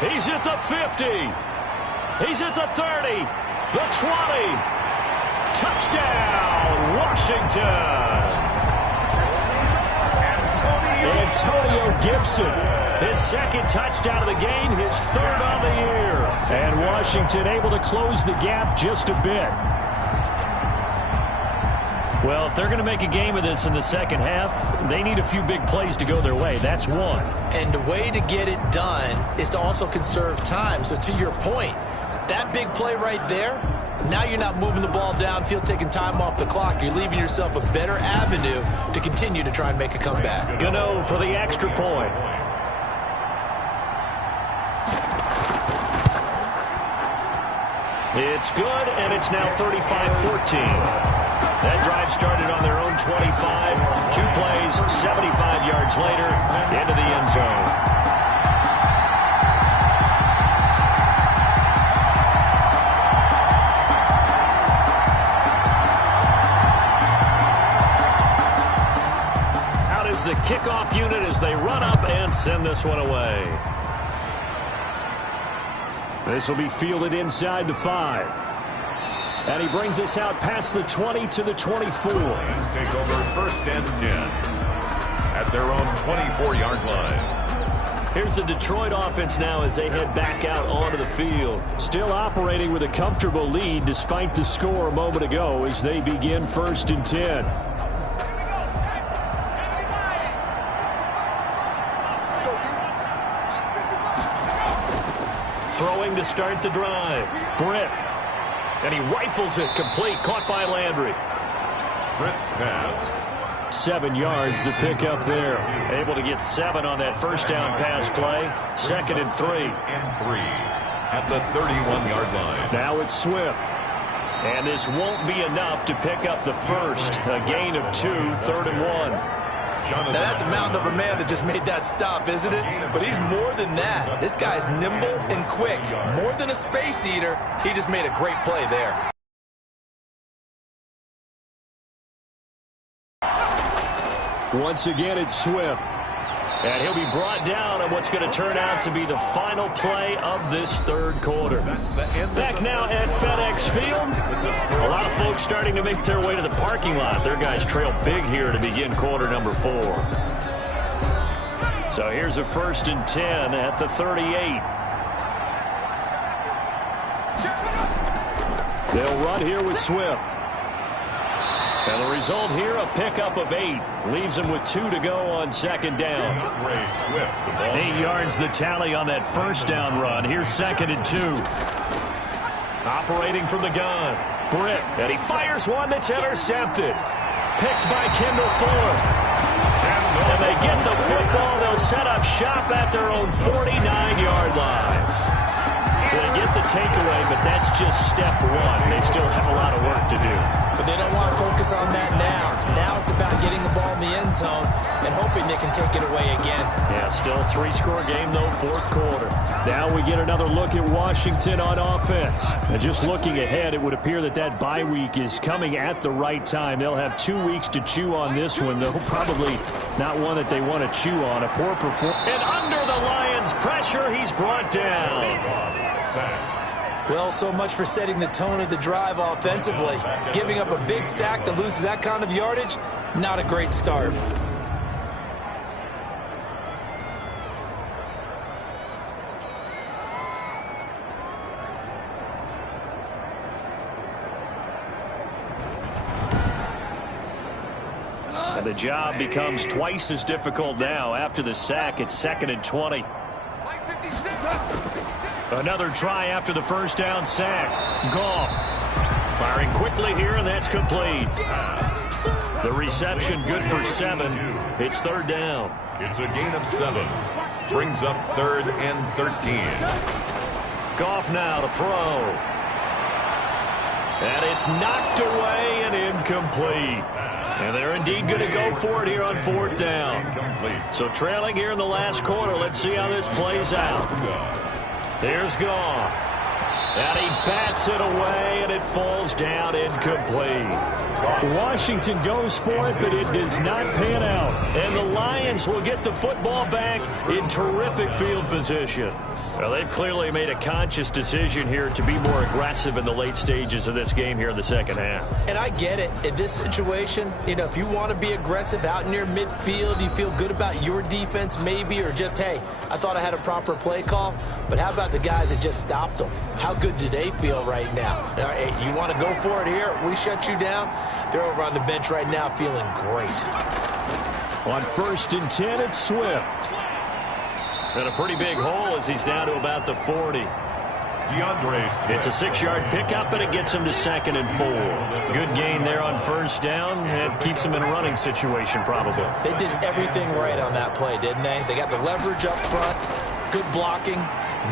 He's at the 50. He's at the 30. The 20. Touchdown, Washington! Antonio Gibson, his 2nd touchdown of the game, his 3rd on the year. And Washington able to close the gap just a bit. Well, if they're going to make a game of this in the second half, they need a few big plays to go their way. That's one. And the way to get it done is to also conserve time. So to your point, that big play right there, now you're not moving the ball downfield, taking time off the clock. You're leaving yourself a better avenue to continue to try and make a comeback. Gano for the extra point. It's good, and it's now 35-14. That drive started on their own 25. 2 plays, 75 yards later, into the end zone. The kickoff unit as they run up and send this one away. This will be fielded inside the 5. And he brings us out past the 20 to the 24. Lions take over 1st and 10 at their own 24-yard line. Here's the Detroit offense now as they head back out onto the field. Still operating with a comfortable lead despite the score a moment ago as they begin 1st and 10. Throwing to start the drive. Britt. And he rifles it complete. Caught by Landry. Britt's pass. 7 yards the pick up there. Able to get 7 on that 1st down pass play. 2nd and 3. And 3 at the 31-yard line. Now it's Swift. And this won't be enough to pick up the 1st. A gain of 2, 3rd and 1. Now, that's a mountain of a man that just made that stop, isn't it? But he's more than that. This guy's nimble and quick. More than a space eater, he just made a great play there. Once again, it's Swift. And he'll be brought down on what's going to turn out to be the final play of this 3rd quarter. Back now at FedEx Field. A lot of folks starting to make their way to the parking lot. Their guys trail big here to begin quarter number 4. So here's a 1st and 10 at the 38. They'll run here with Swift. And the result here, a pickup of 8. Leaves them with 2 to go on 2nd down. 8 yards the tally on that 1st down run. Here's 2nd and 2. Operating from the gun. Britt. And he fires one that's intercepted. picked by Kendall Fuller. And they get the football. They'll set up shop at their own 49-yard line. So they get the takeaway, but that's just step one. They still have a lot of work to do. But they don't want to focus on that now. Now it's about getting the ball in the end zone and hoping they can take it away again. Yeah, still a 3-score game, though, fourth quarter. Now we get another look at Washington on offense. And just looking ahead, it would appear that that bye week is coming at the right time. They'll have 2 weeks to chew on this one, though probably not one that they want to chew on. A poor performance. And under the Lions' pressure, he's brought down. Well, so much for setting the tone of the drive offensively. Giving up a big sack that loses that kind of yardage, not a great start. And the job becomes twice as difficult now. After the sack, it's 2nd and 20. Another try after the first down sack. Goff firing quickly here, and that's complete. The reception good for 7. It's 3rd down. It's a gain of 7. Brings up 3rd and 13. Goff now to throw. And it's knocked away and incomplete. And they're indeed going to go for it here on 4th down. So trailing here in the last quarter. Let's see how this plays out. There's Goff. And he bats it away, and it falls down incomplete. Washington goes for it, but it does not pan out. And the Lions will get the football back in terrific field position. Well, they've clearly made a conscious decision here to be more aggressive in the late stages of this game here in the second half. And I get it. In this situation, you know, if you want to be aggressive out near midfield, you feel good about your defense maybe, or just, hey, I thought I had a proper play call. But how about the guys that just stopped them? How good do they feel right now? All right, you want to go for it here? We shut you down. They're over on the bench right now feeling great. On 1st and 10, it's Swift. And a pretty big hole as he's down to about the 40. It's a 6-yard pickup, and it gets him to 2nd and 4. Good gain there on 1st down. It keeps him in a running situation, probably. They did everything right on that play, didn't they? They got the leverage up front, good blocking,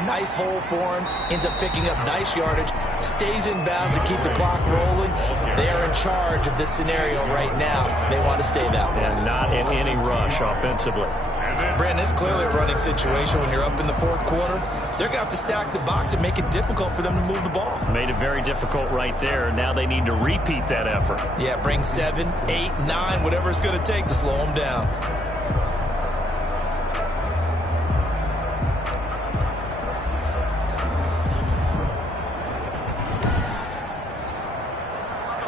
nice hole for him, ends up picking up nice yardage, stays in bounds to keep the clock rolling. They are in charge of this scenario right now. They want to stay that way. And not in any rush offensively. Brandon, it's clearly a running situation when you're up in the 4th quarter. They're going to have to stack the box and make it difficult for them to move the ball. Made it very difficult right there. Now they need to repeat that effort. Yeah, bring 7, 8, 9, whatever it's going to take to slow them down.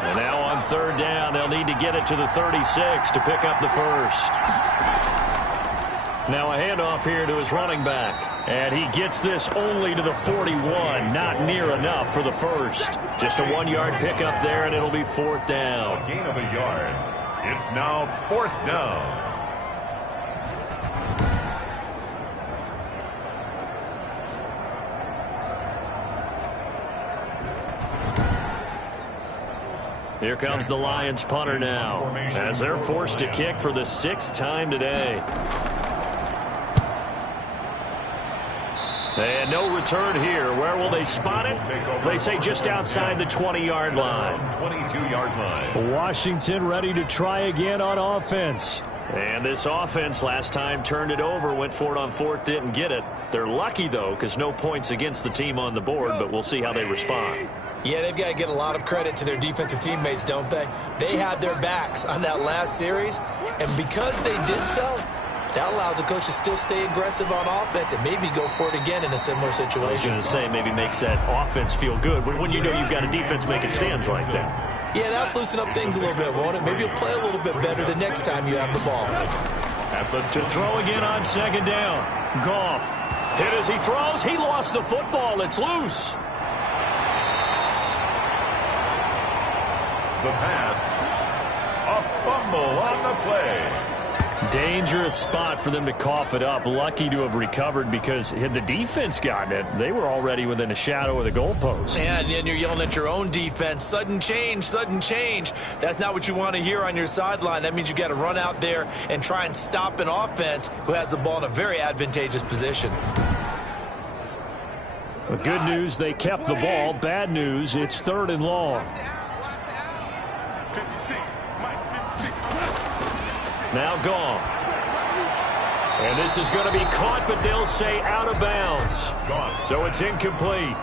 And now on 3rd down, they'll need to get it to the 36 to pick up the first. Now a handoff here to his running back. And he gets this only to the 41. Not near enough for the first. Just a 1-yard pickup there, and it'll be 4th down. A gain of a yard. It's now 4th down. Here comes the Lions punter now, as they're forced to kick for the 6th time today. And no return here. Where will they spot it? They say just outside the 20-yard line. 22-yard line. Washington ready to try again on offense. And this offense last time turned it over, went for it on 4th, didn't get it. They're lucky, though, because no points against the team on the board, but we'll see how they respond. Yeah, they've got to get a lot of credit to their defensive teammates, don't they? They had their backs on that last series, and because they did so, that allows the coach to still stay aggressive on offense and maybe go for it again in a similar situation. I was going to say, maybe makes that offense feel good when you know you've got a defense making stands like that. Yeah, that'll loosen up things a little bit, won't it? Maybe you'll play a little bit better the next time you have the ball. To throw again on 2nd down. Goff hit as he throws. He lost the football. It's loose. The pass. A fumble on the play. Dangerous spot for them to cough it up. Lucky to have recovered, because had the defense gotten it, they were already within a shadow of the goalpost. And then you're yelling at your own defense. Sudden change, sudden change. That's not what you want to hear on your sideline. That means you got to run out there and try and stop an offense who has the ball in a very advantageous position. But good news, they kept the ball. Bad news, it's 3rd and long. Now Goff. And this is going to be caught, but they'll say out of bounds. So it's incomplete.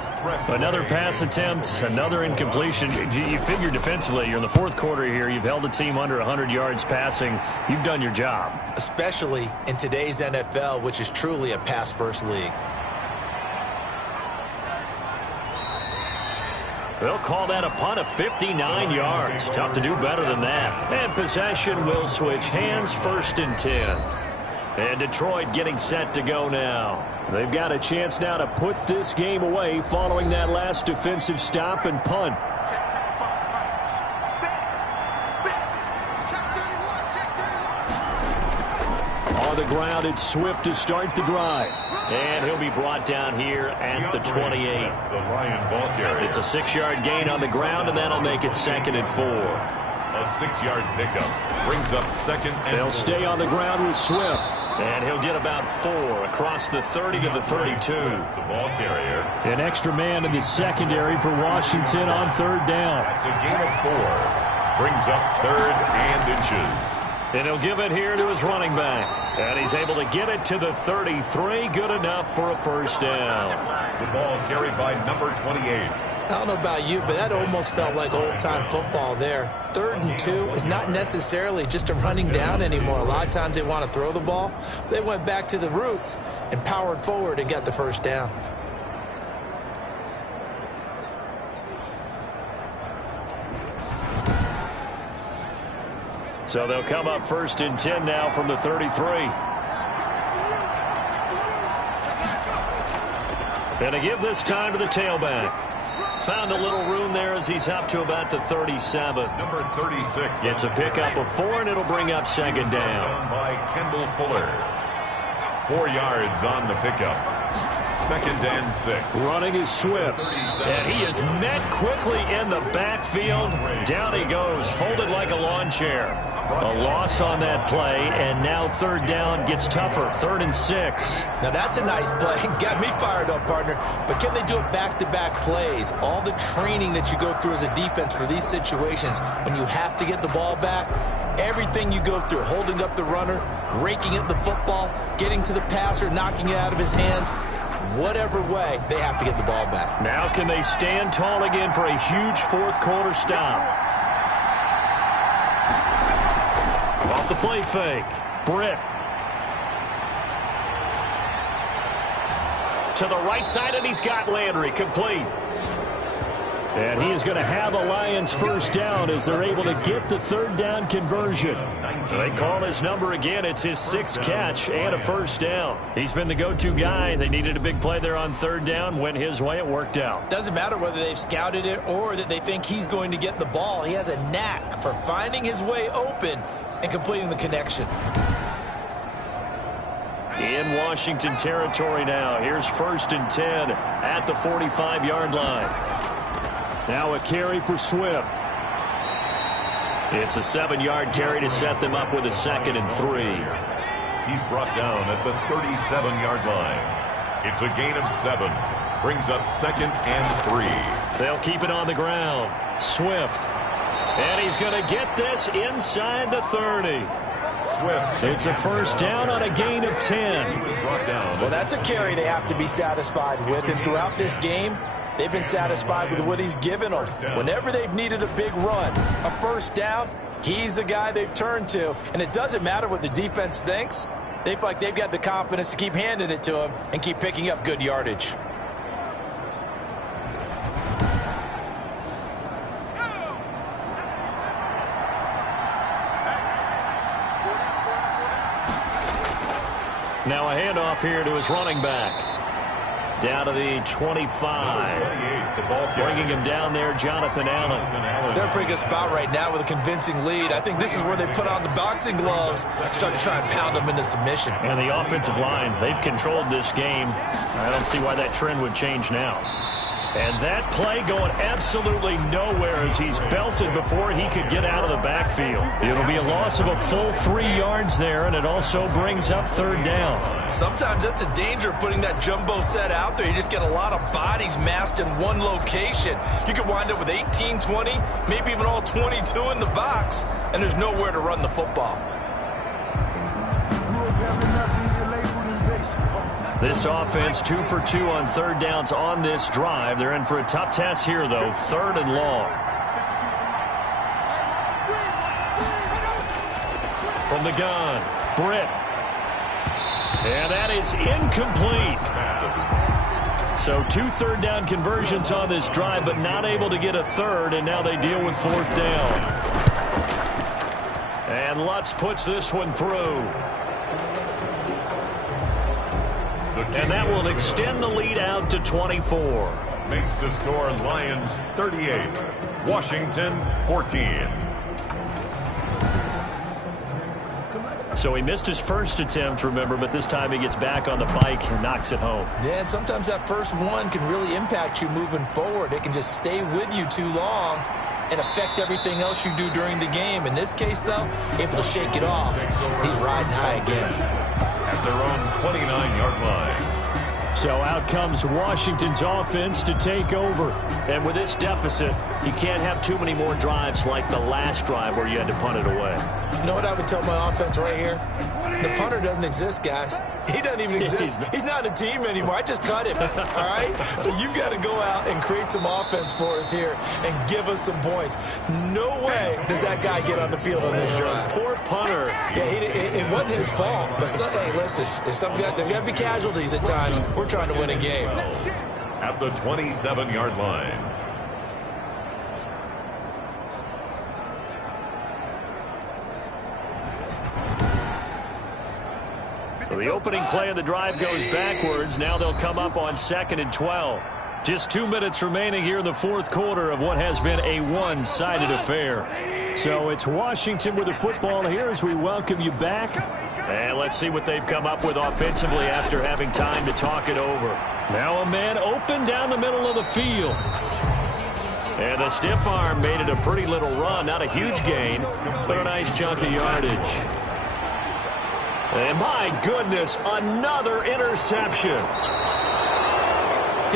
Another pass attempt, another incompletion. You figure defensively, you're in the 4th quarter here. You've held the team under 100 yards passing. You've done your job. Especially in today's NFL, which is truly a pass-first league. They'll call that a punt of 59 yards. Tough to do better than that. And possession will switch hands, 1st and 10. And Detroit getting set to go now. They've got a chance now to put this game away following that last defensive stop and punt. On the ground, it's Swift to start the drive. And he'll be brought down here at the 28. The Lion ball carrier. It's a 6-yard gain on the ground, and that'll make it 2nd and 4. A 6-yard pickup brings up 2nd and 4. They'll stay on the ground with Swift. And he'll get about 4 across the 30 to the 32. The ball carrier. An extra man in the secondary for Washington on 3rd down. That's a gain of 4. Brings up 3rd and inches. And he'll give it here to his running back. And he's able to get it to the 33. Good enough for a 1st down. The ball carried by number 28. I don't know about you, but that almost felt like old-time football there. 3rd and 2 is not necessarily just a running down anymore. A lot of times they want to throw the ball. They went back to the roots and powered forward and got the 1st down. So they'll come up 1st and 10 now from the 33. And to give this time to the tailback. Found a little room there as he's up to about the 37. Number 36. It's a pickup of 4, and it'll bring up 2nd down. By Kendall Fuller. 4 yards on the pickup. 2nd and 6. Running is Swift. And he is met quickly in the backfield. Down he goes, folded like a lawn chair. A loss on that play, and now 3rd down gets tougher. 3rd and 6. Now that's a nice play. Got me fired up, partner. But can they do it back-to-back plays? All the training that you go through as a defense for these situations, when you have to get the ball back, everything you go through, holding up the runner, raking at the football, getting to the passer, knocking it out of his hands, whatever way, they have to get the ball back. Now can they stand tall again for a huge 4th quarter stop? Off the play fake. Britt. To the right side, and he's got Landry. Complete. And he is going to have a Lions 1st down as they're able to get the 3rd down conversion. So they call his number again. It's his 6th catch and a 1st down. He's been the go-to guy. They needed a big play there on 3rd down. Went his way. It worked out. Doesn't matter whether they've scouted it or that they think he's going to get the ball. He has a knack for finding his way open and completing the connection. In Washington territory now. Here's 1st and 10 at the 45-yard line. Now a carry for Swift. It's a 7-yard carry to set them up with a 2nd and 3. He's brought down at the 37-yard line. It's a gain of 7. Brings up 2nd and 3. They'll keep it on the ground. Swift. And he's going to get this inside the 30. Swift. It's a 1st down on a gain of 10. Well, that's a carry they have to be satisfied with. And throughout this game, they've been satisfied with what he's given them. Whenever they've needed a big run, a 1st down, he's the guy they've turned to. And it doesn't matter what the defense thinks. They feel like they've got the confidence to keep handing it to him and keep picking up good yardage. Now a handoff here to his running back. Down to the 25. Bringing him down there, Jonathan Allen. They're in a pretty good spot right now with a convincing lead. I think this is where they put on the boxing gloves, start to try and pound them into submission. And the offensive line, they've controlled this game. I don't see why that trend would change now. And that play going absolutely nowhere as he's belted before he could get out of the backfield. It'll be a loss of a full 3 yards there, and it also brings up third down. Sometimes that's the danger of putting that jumbo set out there. You just get a lot of bodies massed in one location. You could wind up with 18, 20, maybe even all 22 in the box, and there's nowhere to run the football. This offense 2 for 2 on third downs on this drive. They're in for a tough task here, though. 3rd and long. From the gun, Britt. And that is incomplete. So 2 third down conversions on this drive, but not able to get a third, and now they deal with 4th down. And Lutz puts this one through. And that will extend the lead out to 24. Makes the score Lions 38, Washington 14. So he missed his first attempt, remember, but this time he gets back on the bike and knocks it home. Yeah, and sometimes that first one can really impact you moving forward. It can just stay with you too long and affect everything else you do during the game. In this case, though, able to shake it off. He's riding high again. At their own 29-yard line. So out comes Washington's offense to take over. And with this deficit, you can't have too many more drives like the last drive where you had to punt it away. You know what I would tell my offense right here? The punter doesn't exist, guys. He doesn't even exist. He's not a team anymore. I just cut him, all right? So you've got to go out and create some offense for us here and give us some points. No way does that guy get on the field on this drive. Poor punter. Yeah, it wasn't his fault. But, hey, listen, there's got to be casualties at times. We're trying to win a game. At the 27-yard line. So the opening play of the drive goes backwards. Now they'll come up on 2nd and 12. Just 2 minutes remaining here in the 4th quarter of what has been a one-sided affair. So it's Washington with the football here as we welcome you back. And let's see what they've come up with offensively after having time to talk it over. Now a man open down the middle of the field. And the stiff arm made it a pretty little run. Not a huge gain, but a nice chunk of yardage. And my goodness, another interception.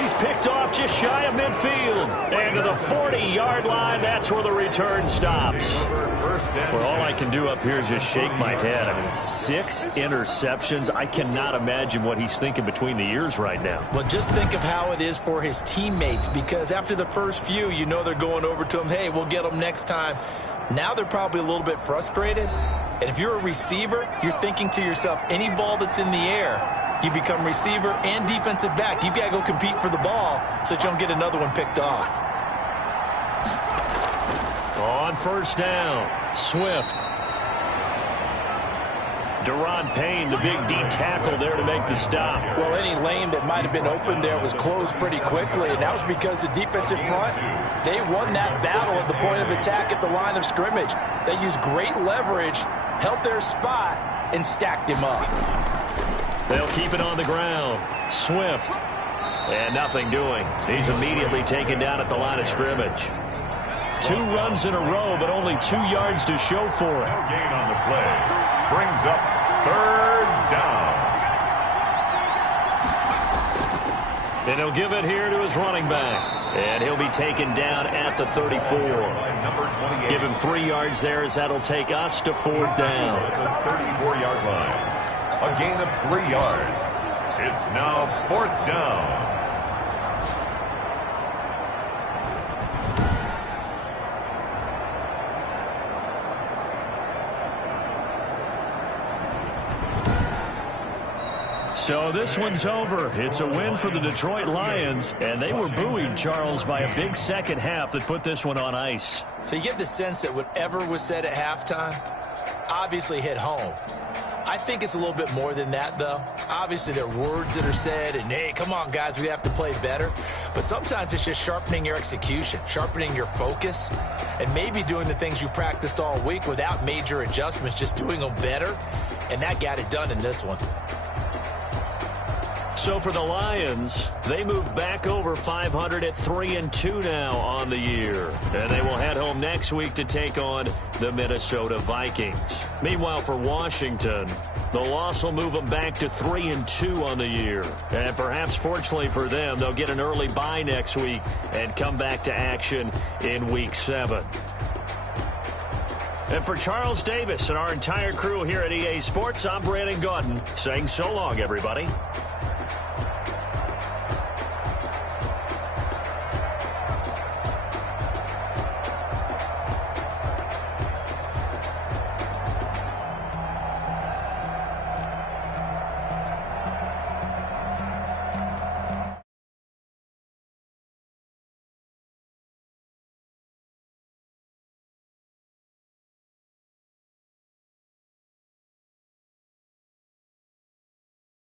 He's picked off just shy of midfield. And to the 40-yard line, that's where the return stops. Well, all I can do up here is just shake my head. I mean, 6 interceptions. I cannot imagine what he's thinking between the ears right now. Well, just think of how it is for his teammates, because after the first few, you know they're going over to him, hey, we'll get them next time. Now they're probably a little bit frustrated. And if you're a receiver, you're thinking to yourself, any ball that's in the air, you become receiver and defensive back. You've got to go compete for the ball so that you don't get another one picked off. On 1st down, Swift. Deron Payne, the big D tackle there to make the stop. Well, any lane that might have been open there was closed pretty quickly, and that was because the defensive front, they won that battle at the point of attack at the line of scrimmage. They used great leverage, held their spot, and stacked him up. They'll keep it on the ground. Swift. And nothing doing. He's immediately taken down at the line of scrimmage. 2 runs in a row, but only 2 yards to show for it. No gain on the play. Brings up 3rd down. And he'll give it here to his running back. And he'll be taken down at the 34. Give him 3 yards there as that'll take us to 4th down. At the 34-yard line. A gain of 3 yards. It's now 4th down. So this one's over. It's a win for the Detroit Lions, and they were buoyed, Charles, by a big second half that put this one on ice. So you get the sense that whatever was said at halftime obviously hit home. I think it's a little bit more than that, though. Obviously, there are words that are said, and, hey, come on, guys, we have to play better. But sometimes it's just sharpening your execution, sharpening your focus, and maybe doing the things you practiced all week without major adjustments, just doing them better. And that got it done in this one. So for the Lions, they move back over 500 at 3-2 now on the year. And they will head home next week to take on the Minnesota Vikings. Meanwhile, for Washington, the loss will move them back to 3-2 on the year. And perhaps fortunately for them, they'll get an early bye next week and come back to action in Week 7. And for Charles Davis and our entire crew here at EA Sports, I'm Brandon Gaudin saying so long, everybody.